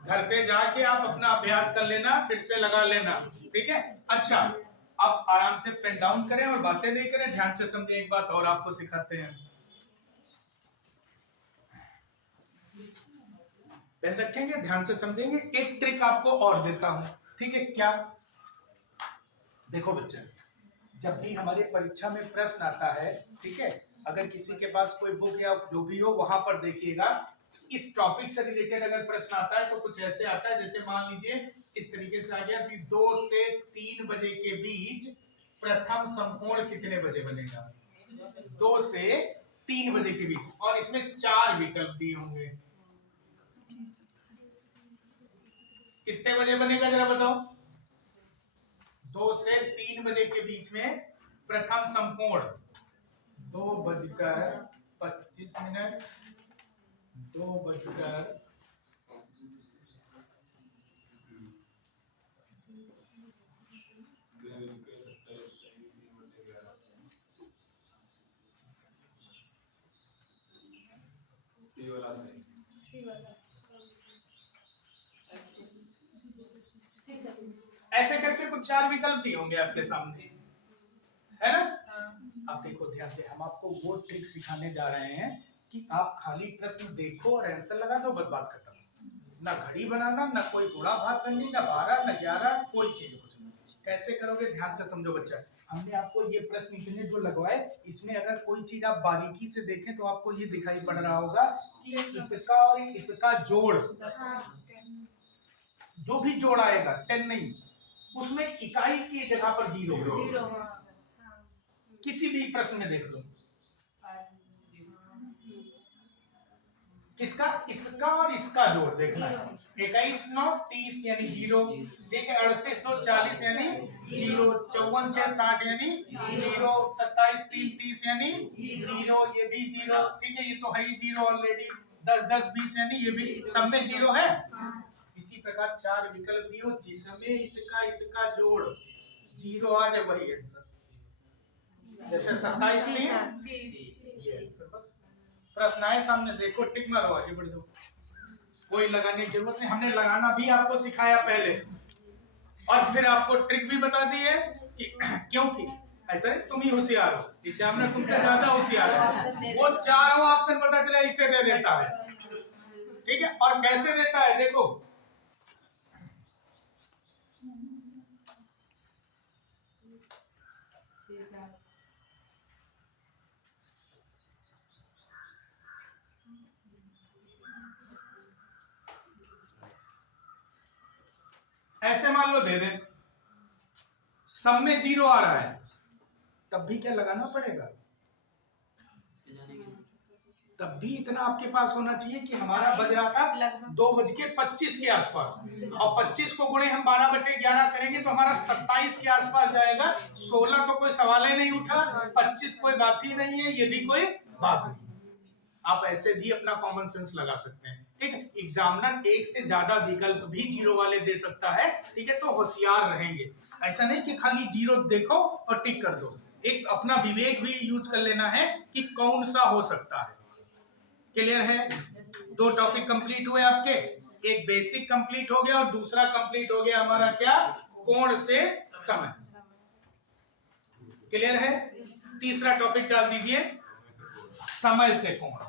घर पे जाके आप अपना अभ्यास कर लेना, फिर से लगा लेना, ठीक है। अच्छा, अब आराम से पेन डाउन करें और बातें नहीं करें, ध्यान से समझें। एक बात और आपको सिखाते हैं, पेन रखेंगे, ध्यान से समझेंगे। एक ट्रिक आपको और देता हूं, ठीक है। क्या? देखो बच्चे, जब भी हमारे परीक्षा में प्रश्न आता है, ठीक है, अगर किसी के पास कोई बुक या जो भी हो वहां पर देखिएगा, इस टॉपिक से रिलेटेड अगर प्रश्न आता है तो कुछ ऐसे आता है, जैसे मान लीजिए इस तरीके से आ गया कि 2 से 3 बजे के बीच प्रथम समकोण कितने बजे बनेगा? 2 से 3 बजे के बीच, और इसमें 4 विकल्प दिए होंगे। कितने बजे बनेगा जरा बताओ? 2 से 3 बजे के बीच में प्रथम समकोण 2:25, 2:00 ऐसे करके कुछ 4 विकल्प दिए होंगे आपके सामने, है ना? अब देखो ध्यान से, हम आपको वो ट्रिक सिखाने जा रहे हैं कि आप खाली प्रश्न देखो और आंसर लगा दो, बस बात खत्म। ना घड़ी बनाना, ना कोई गुणा भाग करनी, ना 12 ना 11, कोई चीज कुछ नहीं। कैसे करोगे? ध्यान से समझो बच्चा। हमने आपको ये प्रश्न इतने जो लगवाए, इसमें अगर कोई चीज आप बारीकी से देखें तो आपको ये दिखाई पड़ रहा होगा कि इसका और इसका जोड़, जो भी जोड़ आएगा 10 नहीं, उसमें इकाई की जगह पर 0। किसी भी प्रश्न में देख लो, किसका? इसका और इसका जोड़ देखना है। 21 9 30 यानी 0, ठीक है। 38 2 40 यानी 0, 54 6 60 यानी 0, 27 3 30 यानी 0, ये भी 0, ठीक है। ये तो है ही 0 ऑलरेडी। 10 10 20 यानी ये भी सब में 0 है। इसी प्रकार 4 विकल्प दियो जिसमें इसका इसका जोड़ 0 आ जाए, वही आंसर। जैसे 27 में ये आंसर। बस प्रश्न आए सामने, देखो टिक मारो, आगे बढ़ जाओ। कोई लगाने की जरूरत नहीं, हमने लगाना भी आपको सिखाया पहले, और फिर आपको ट्रिक भी बता दी है कि क्योंकि ऐसा तुम ही होशियार हो, एग्जामिनर तुमसे ज्यादा होशियार है। वो चारों ऑप्शन पता चला इसे दे देता है, ठीक है। और कैसे देता है देखो, ऐसे मान लो दे दे, सब में 0 आ रहा है, तब भी क्या लगाना पड़ेगा? तब भी इतना आपके पास होना चाहिए कि हमारा बज रहा था 2:25 के आसपास, और 25 को गुणे हम 12/11 करेंगे तो हमारा 27 के आसपास जाएगा। 16 तो कोई सवाल ही नहीं उठा, 25 कोई बात ही नहीं है, ये भी कोई बात नहीं। आप ऐसे भी अपना कॉमन सेंस लगा सकते हैं, ठीक है। एग्जामिनर एक से ज्यादा विकल्प भी 0 वाले दे सकता है, ठीक है। तो होशियार रहेंगे, ऐसा नहीं कि खाली 0 देखो और टिक कर दो। एक अपना विवेक भी यूज कर लेना है कि कौन सा हो सकता है। क्लियर है? 2 टॉपिक कंप्लीट हुए आपके, एक बेसिक कंप्लीट हो गया और दूसरा कंप्लीट हो गया हमारा क्या? कोण से समय। क्लियर है? तीसरा टॉपिक डाल दीजिए, समय से कोण।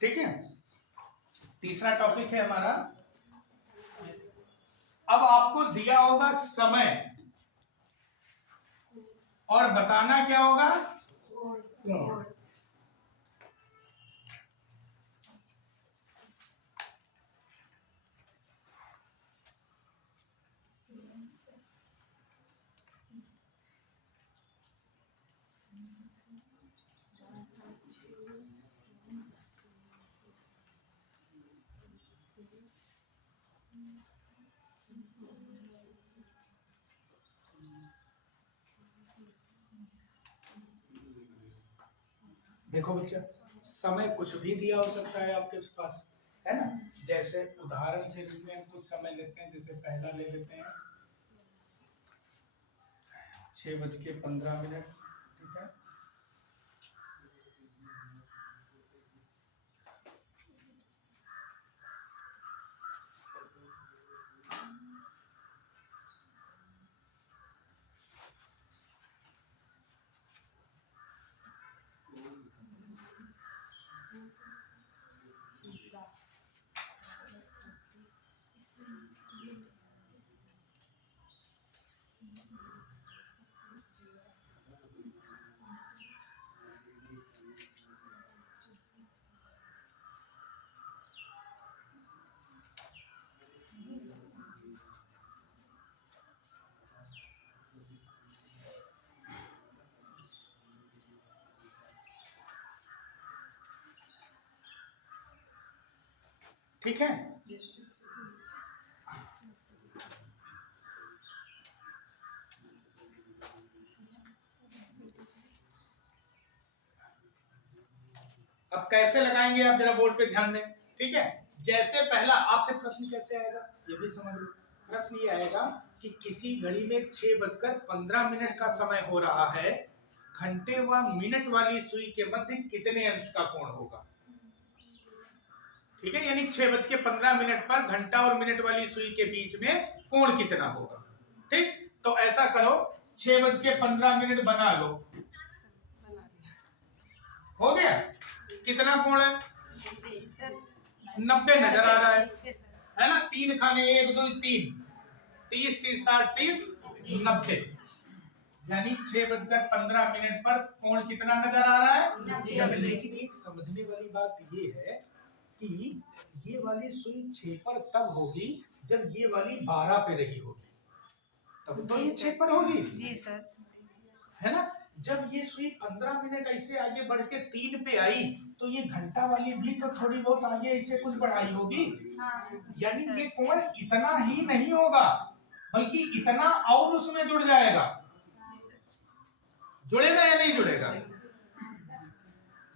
ठीक है, तीसरा टॉपिक है हमारा। अब आपको दिया होगा समय और बताना क्या होगा? कोण। देखो बच्चा, समय कुछ भी दिया हो सकता है आपके पास, है ना? जैसे उदाहरण के रूप में हम कुछ समय लेते हैं, जैसे पहला ले लेते हैं 6:15। ठीक है, ठीक है। अब कैसे लगाएंगे आप जरा बोर्ड पे ध्यान दें। ठीक है, जैसे पहला आपसे प्रश्न कैसे आएगा ये भी समझ लो। प्रश्न ये आएगा कि किसी घड़ी में 6:15 का समय हो रहा है, घंटे व मिनट वाली सुई के मध्य कितने अंश का कोण होगा? ठीक है, यानी 6:15 पर घंटा और मिनट वाली सुई के बीच में कोण कितना होगा। ठीक, तो ऐसा करो, 6:15 बना लो। हो गया? कितना कोण है? 90 नजर आ रहा है ना? 3 खाने 1 2 3, 30 30 60 30 90, यानी 6:15 पर कोण कितना नजर आ रहा है? लेकिन एक समझने वाली बात ये है कि ये वाली सुई 6 पर तब होगी जब ये वाली 12 पे रही होगी, तब तो ये 6 पर होगी। जी सर, है ना? जब ये सुई 15 मिनट ऐसे आगे बढ़ के 3 पे आई, तो ये घंटा वाली भी तो थोड़ी बहुत आगे ऐसे कुछ बढ़ाई होगी। यानी ये कोण इतना ही नहीं होगा, बल्कि इतना और उसमें जुड़ जाएगा। जुड़ेगा या नहीं जुड़ेगा?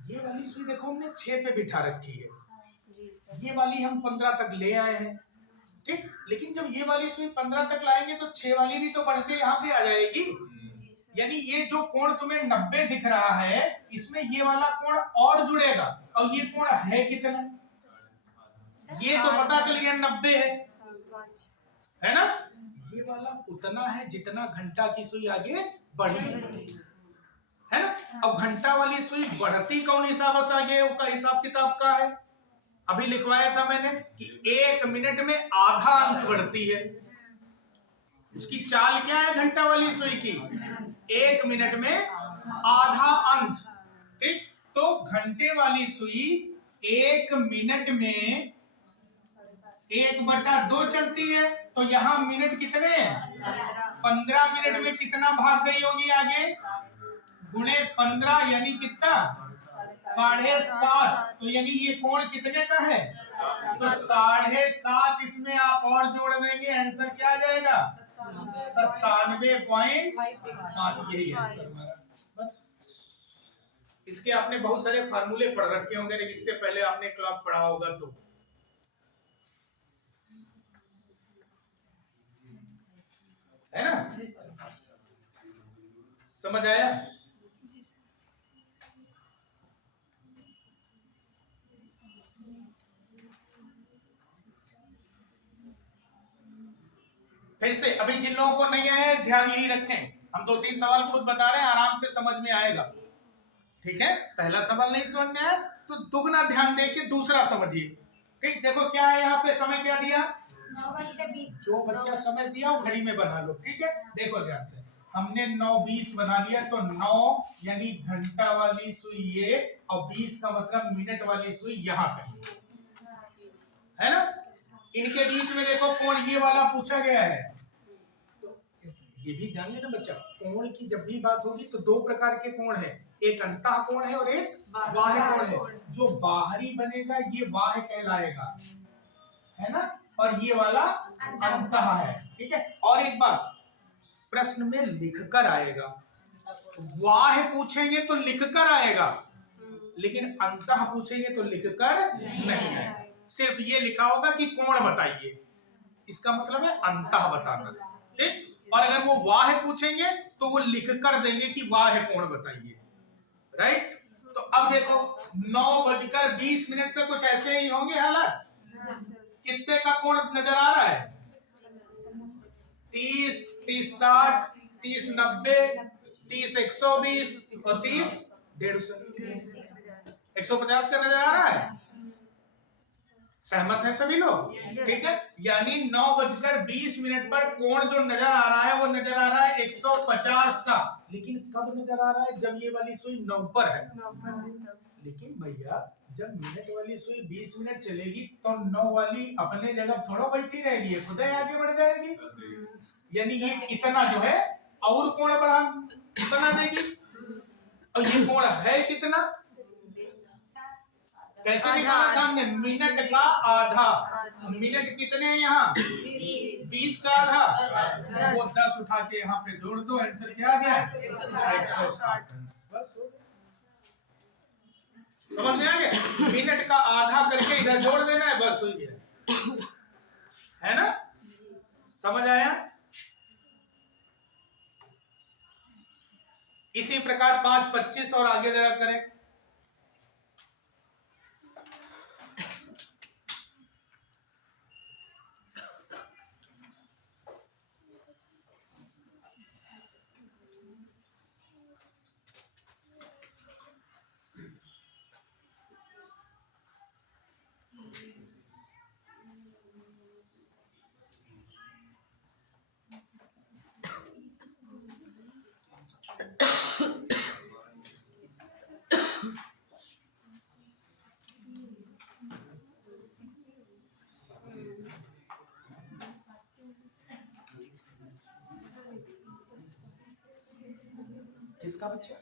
ये वाली सुई देखो हमने 6 पे बिठा रखी है, ये वाली हम 15 तक ले आए हैं। ठीक, लेकिन जब ये वाली सुई 15 तक लाएंगे तो 6 वाली भी तो बढ़ के यहाँ पे आ जाएगी। यानी ये जो कोण तुम्हें 90 दिख रहा है, इसमें ये वाला कोण और जुड़ेगा, और ये कोण है कितना? ये तो पता चल गया 90 है ना? ये वाला उतना है जितना घंटा की सुई आगे बढ़ी है ना? अब घंटा वाली सुई बढ़ती कौन हिसाब से आगे, उसका हिसाब किताब का है, अभी लिखवाया था मैंने कि 1 मिनट में आधा अंश बढ़ती है। उसकी चाल क्या है घंटा वाली सुई की? 1 मिनट में आधा अंश। ठीक, तो घंटे वाली सुई 1 मिनट में 1/2 चलती है, तो यहाँ मिनट कितने हैं? 15 मिनट में कितना भाग गई होगी आगे? गुणे 15 यानी कितना? 7.5। तो यानी ये कोण कितने का है? तो 7.5 इसमें आप और जोड़ देंगे, आंसर क्या आ जाएगा? 97.5। यही आंसर हमारा। बस इसके आपने बहुत सारे फार्मूले पढ़ रखे होंगे, लेकिन इससे पहले आपने क्लॉक पढ़ा होगा तो है ना, समझ आया। फिर से अभी जिन लोगों को नहीं आया ध्यान यही रखें, हम 2-3 सवाल खुद बता रहे हैं, आराम से समझ में आएगा। ठीक है, पहला सवाल नहीं समझ में आया तो दुगना ध्यान दे के दूसरा समझिए। ठीक, देखो क्या है यहाँ पे, समय क्या दिया, 9:20। जो बच्चा समय दिया वो घड़ी में बना लो। ठीक है, देखो ध्यान से, हमने 9:20 बना लिया तो 9 यानी घंटा वाली सुई ये, और 20 का मतलब मिनट वाली सुई यहाँ कहीं, है ना। इनके बीच में देखो कोण ये वाला पूछा गया है, तो ये भी जान लेना बच्चा, कोण की जब भी बात होगी तो दो प्रकार के कोण है, एक अंतः कोण है और एक बाह्य कोण है। जो बाहरी बनेगा ये बाह्य कहलाएगा, है ना, और ये वाला अंतः है। ठीक है, और एक बात, प्रश्न में लिखकर आएगा, बाह्य पूछेंगे तो लिखकर आएगा, लेकिन अंतः पूछेंगे तो लिखकर नहीं आएगा। सिर्फ ये लिखा होगा कि कोण बताइए, इसका मतलब है अंतः बताना। ठीक, और अगर वो बाह्य पूछेंगे तो वो लिख कर देंगे कि बाह्य कोण बताइए। राइट, तो अब देखो 9:20 पे कुछ ऐसे ही होंगे हालात। कितने का कोण नजर आ रहा है, 30, 30-60, 30-90, 30-120 और 30-150, 150 का नजर आ रहा है। सहमत है सभी लोग? ठीक है, यानी 9:20 पर कोण जो नजर आ रहा है वो नजर आ रहा है 150 का, लेकिन कब नजर आ रहा है, जब ये वाली सुई 9 पर है। लेकिन भैया जब मिनट वाली सुई 20 मिनट चलेगी तो 9 वाली अपने जगह थोड़ा बैठी रहेगी, खुद ही आगे बढ़ जाएगी, यानी ये इतना जो है और कोण बढ़ा बना देगी, और ये कोण है कितना, कैसे निकाला था हमने, मिनट का आधा। मिनट कितने हैं यहाँ, 20 का आधा, वो 10 उठा के यहाँ पे जोड़ दो, आंसर क्या आ गया, 160। बस हो गया, समझ में आ गया। मिनट का आधा करके इधर जोड़ देना है, बस हो गया, है ना, समझ आया। इसी प्रकार 5:25 और आगे जरा करें। किसका बच्चा,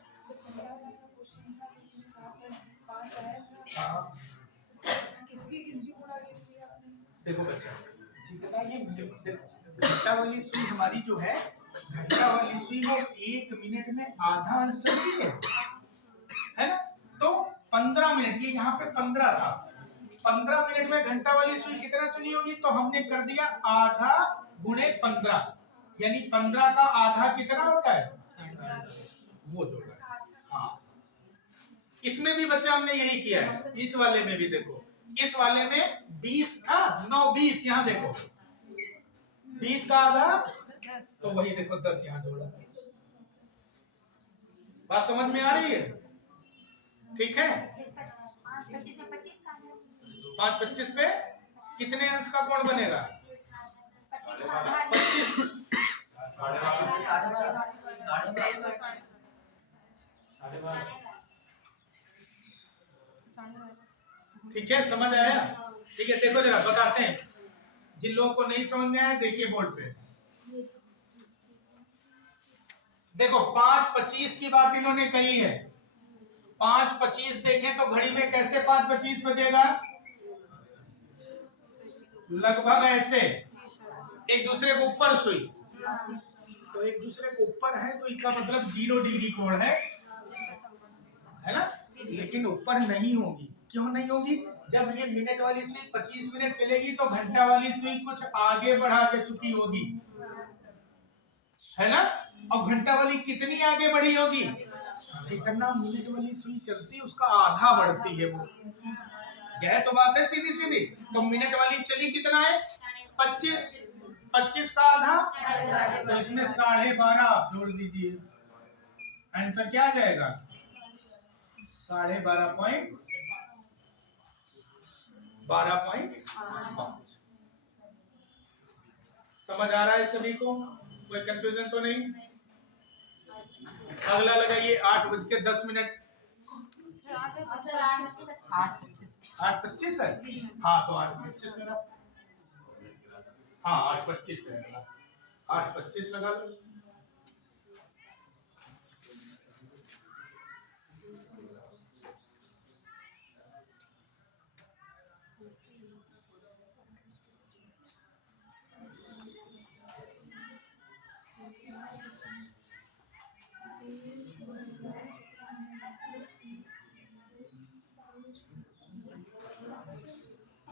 देखो बच्चा, जितना ये घंटा वाली सुई हमारी जो है, घंटा वाली सुई वो 1 मिनट में आधा अंश चलती है ना, तो 15 मिनट, ये यहाँ पे 15 था, 15 मिनट में घंटा वाली सुई कितना चली होगी, तो हमने कर दिया आधा गुणे 15, यानी 15 का आधा कितना होता है, वो जोड़ रहा है। हाँ, इसमें भी बच्चा हमने यही किया है, इस वाले में भी देखो, इस वाले में 20 था, 9:20, यहाँ देखो 20 का आधा, तो वही देखो 10 यहाँ जोड़ा। बात समझ में आ रही है? ठीक है, 5:25 पे कितने अंश का कोण बनेगा, 25। ठीक है, समझ आया। ठीक है, देखो जरा बताते हैं, जिन लोगों को नहीं समझ में आया देखिए बोर्ड पे, देखो 5:25 की बात इन्होंने कही है, 5:25 देखें तो घड़ी में कैसे 5:25 बजेगा, लगभग ऐसे, एक दूसरे को ऊपर सुई, तो एक दूसरे को ऊपर है तो इसका मतलब 0 डिग्री कोण है, है ना, लेकिन ऊपर नहीं होगी। क्यों नहीं होगी? जब ये मिनट वाली सुई 25 मिनट चलेगी तो घंटा वाली सुई कुछ आगे बढ़ा के चुकी होगी, है ना। और घंटा वाली कितनी आगे बढ़ी होगी? जितना मिनट वाली सुई चलती है उसका आधा बढ़ती है वो। यह तो बात है सीधी सीधी। तो मिनट वाली चली कितना है? 25, 25 का आधा, तो इसमें 12.5 आप जोड़ दीजिए। आंसर क्या आ जाएगा? 12.5। समझ आ रहा है सभी को? कोई कंफ्यूजन तो नहीं? अगला लगाइए 8:10। 8:25 है। हाँ तो 8:25 लगा। हाँ 8:25 है, 8:25 लगा लो।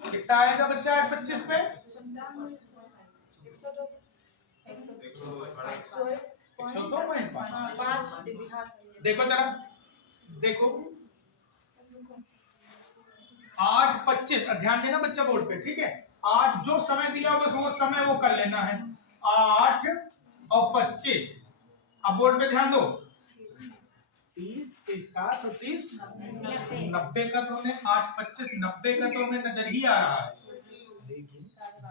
कितना आएगा बच्चा 8:25 पे? 102.5। देखो जरा, देखो 8:25, ध्यान देना बच्चा बोर्ड पे, ठीक है। 8 जो समय दिया बस वो समय वो कर लेना है। 8 और 25। अब बोर्ड पे ध्यान दो। 30, 60 और 30, 90 का तो हमें 8:25, 90 का तो हमें नजर ही आ रहा है। लेकिन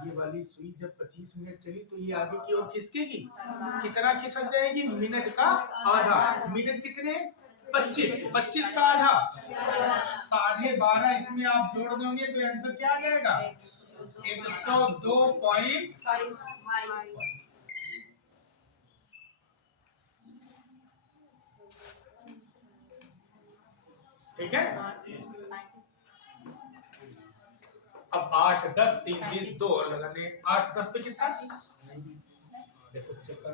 ये वाली सुई जब 25 मिनट चली तो ये आगे की ओर खिसकेगी। कितना खिसक जाएगी? मिनट का आधा। मिनट कितने? 25, 25 का आधा 12.5। इसमें आप जोड़ दोगे तो आंसर क्या आ जाएगा? 102.5। ठीक है। अब 8, 10, 3, 20, 2 और लगाने। 8, 10 पे कितना? देखो चेक कर।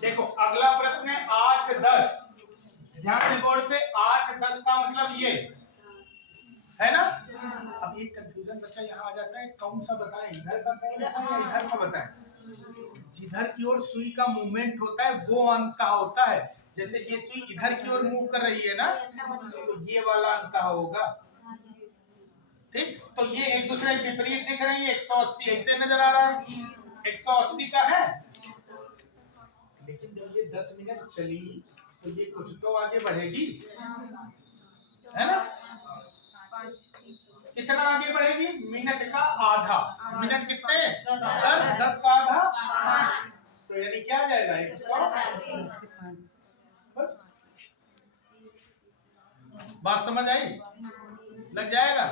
देखो अगला प्रश्न है 8, 10। ध्यान दे बोर्ड पे। 8, 10 का मतलब ये है ना। अब ये कंफ्यूजन बच्चा यहाँ आ जाता है, कौन सा बताएं, इधर का बताएं या इधर का बताएं। जिधर की ओर सुई का मूवमेंट होता है वो अंक का होता है। जैसे ये सुई इधर की ओर मूव कर रही है ना, तो ये वाला अंक का होगा। ठीक, तो ये एक दूसरे के विपरीत दिख रही है। 180 ऐसे नजर आ रहा है, 180 का है। लेकिन जब ये 10 मिनट चली तो ये कुछ तो आगे बढ़ेगी, है ना। कितना आगे बढ़ेगी? मिनट का आधा। मिनट कितने? 10, 10 का आधा, तो यानी क्या आ जाएगा? 100। बस बात समझ आई? लग जाएगा।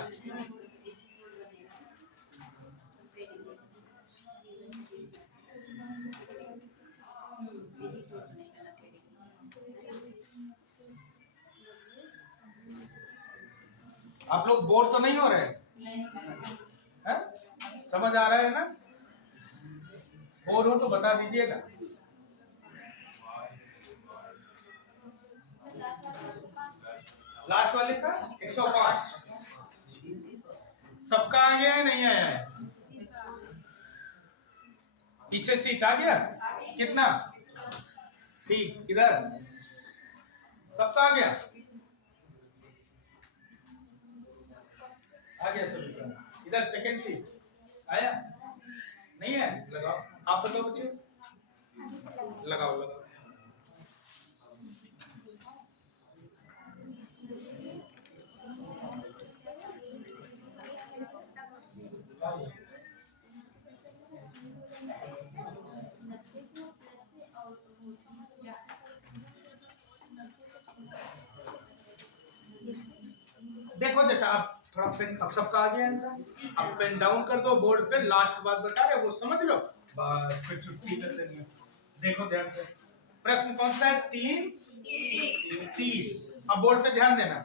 आप लोग बोर तो नहीं हो रहे हैं? समझ आ रहा है ना? बोर हो तो बता दीजिएगा। लास्ट वाले का 105 सबका आ गया है? नहीं आया है? पीछे सीट आ गया कितना? ठीक, इधर सबका आ गया? आ गया सभी का। इधर सेकंड सीट आया? नहीं है? लगाओ। आप बताओ बच्चे, लगाओ लगाओ। देखो जैसा आप थोड़ा पेन, अब सबका आ गया आंसर, अब पेन डाउन कर दो बोर्ड पे, लास्ट बात बता रहे वो समझ लो, बस फिर छुट्टी कर देनी है। देखो ध्यान से, प्रश्न कौन सा है? 3:30। अब बोर्ड पे ध्यान देना।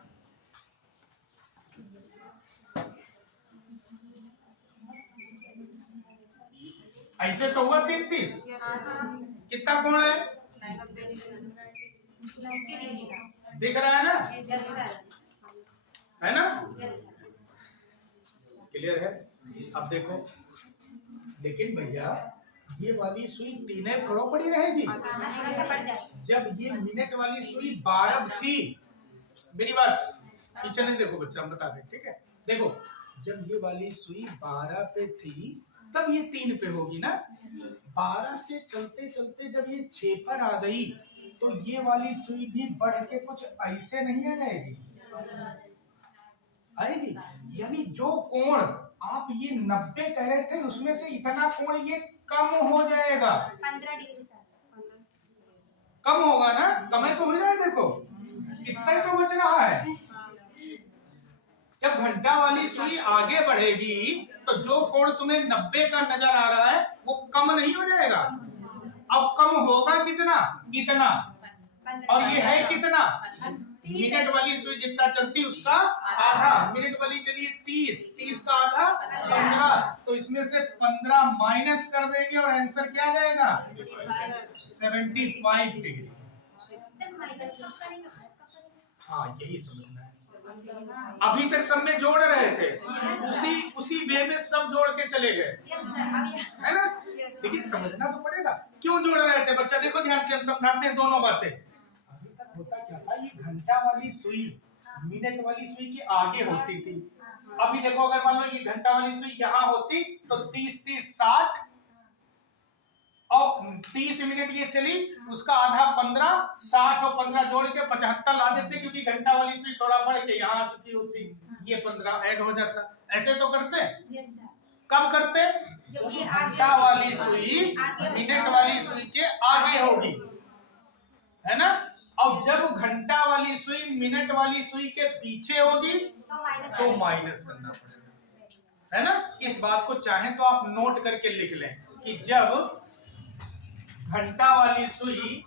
ऐसे तो हुआ 3:30, कितना कोण है? दिख रहा है ना? है ना? क्लियर है? अब देखो, लेकिन भैया ये वाली सुई तीने थोड़ा पड़ी रहेगी। जब ये मिनट वाली सुई 12 थी, मेरी बात पीछे नहीं देखो बच्चा, हम बता दें, ठीक है? देखो, जब ये वाली सुई 12 पे थी तब ये 3 पे होगी ना। 12 से चलते चलते जब ये 6 पर आ गई तो ये वाली सुई भी बढ़ के कुछ ऐसे नहीं आ जाएगी, आएगी। यानी जो कोण आप ये 90 कह रहे थे उसमें से इतना कोण ये कम हो जाएगा। 15 डिग्री सर, कम होगा ना, कम तो हो रहा है, देखो इतना ही तो बच रहा है। जब घंटा वाली सुई आगे बढ़ेगी तो जो कोण तुम्हें 90 का नजर आ रहा है वो कम नहीं हो जाएगा। अब कम होगा कितना? इतना। और ये है कितना? मिनट वाली सुई जितना चलती उसका आधा। मिनट वाली चलिए 30 का आधा 15, तो इसमें से 15 माइनस कर देंगे और आंसर क्या आ जाएगा? 75 डिग्री। हाँ, यही समझना है। अभी तक सब में जोड़ रहे थे, उसी वे में सब जोड़ के चले गए, है ना? लेकिन समझना तो पड़ेगा क्यों जोड़ रहे थे बच्चा। देखो ध्यान से, हम समझाते हैं दोनों बातें। अभी तक होता क्या था, ये घंटा वाली सुई मिनट वाली सुई के आगे होती थी। अभी देखो, अगर मान लो ये घंटा वाली सुई यहाँ होती तो 30 60 और 30 मिनट ये चली, उसका आधा 15, 60 और 15 जोड़ के 75 ला देते, क्योंकि घंटा वाली सुई थोड़ा बढ़ के यहाँ आ चुकी होती, ये 15 ऐड हो जाता। ऐसे तो करते हैं। कब करते? घंटा वाली सुई मिनट वाली सुई के आगे होगी, है ना? और जब घंटा वाली सुई मिनट वाली सुई के पीछे होगी तो माइनस करना पड़ेगा, है ना? इस बात को चाहें तो आप नोट करके लिख लें कि जब घंटा वाली सुई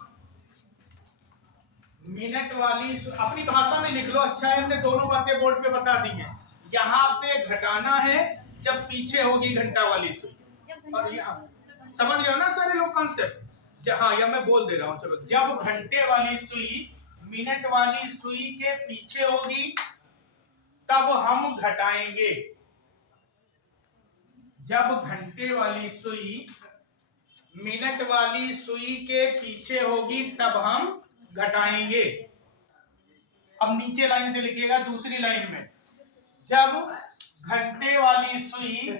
मिनट वाली सुई, अपनी भाषा में लिख लो, अच्छा है हमने दोनों बातें बोर्ड पे बता दी हैं। यहाँ पे घटाना है जब पीछे होगी घंटा वाली सुई, और यहाँ समझ गए ना सारे लोग कॉन्सेप्ट? हाँ, या मैं बोल दे रहा हूँ, चलो। जब घंटे वाली सुई मिनट वाली सुई के पीछे होगी तब हम घटाएंगे। जब घंटे वाली सुई मिनट वाली सुई के पीछे होगी तब हम घटाएंगे। अब नीचे लाइन से लिखिएगा, दूसरी लाइन में, जब घंटे वाली सुई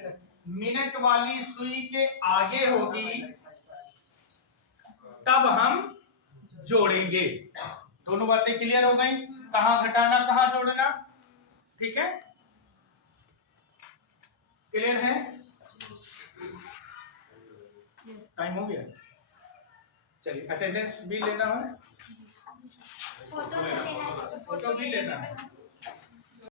मिनट वाली सुई के आगे होगी तब हम जोड़ेंगे। दोनों बातें क्लियर हो गई? कहां घटाना कहां जोड़ना, ठीक है? क्लियर है? टाइम हो गया, चलिए अटेंडेंस भी लेना है, फोटो भी लेना है।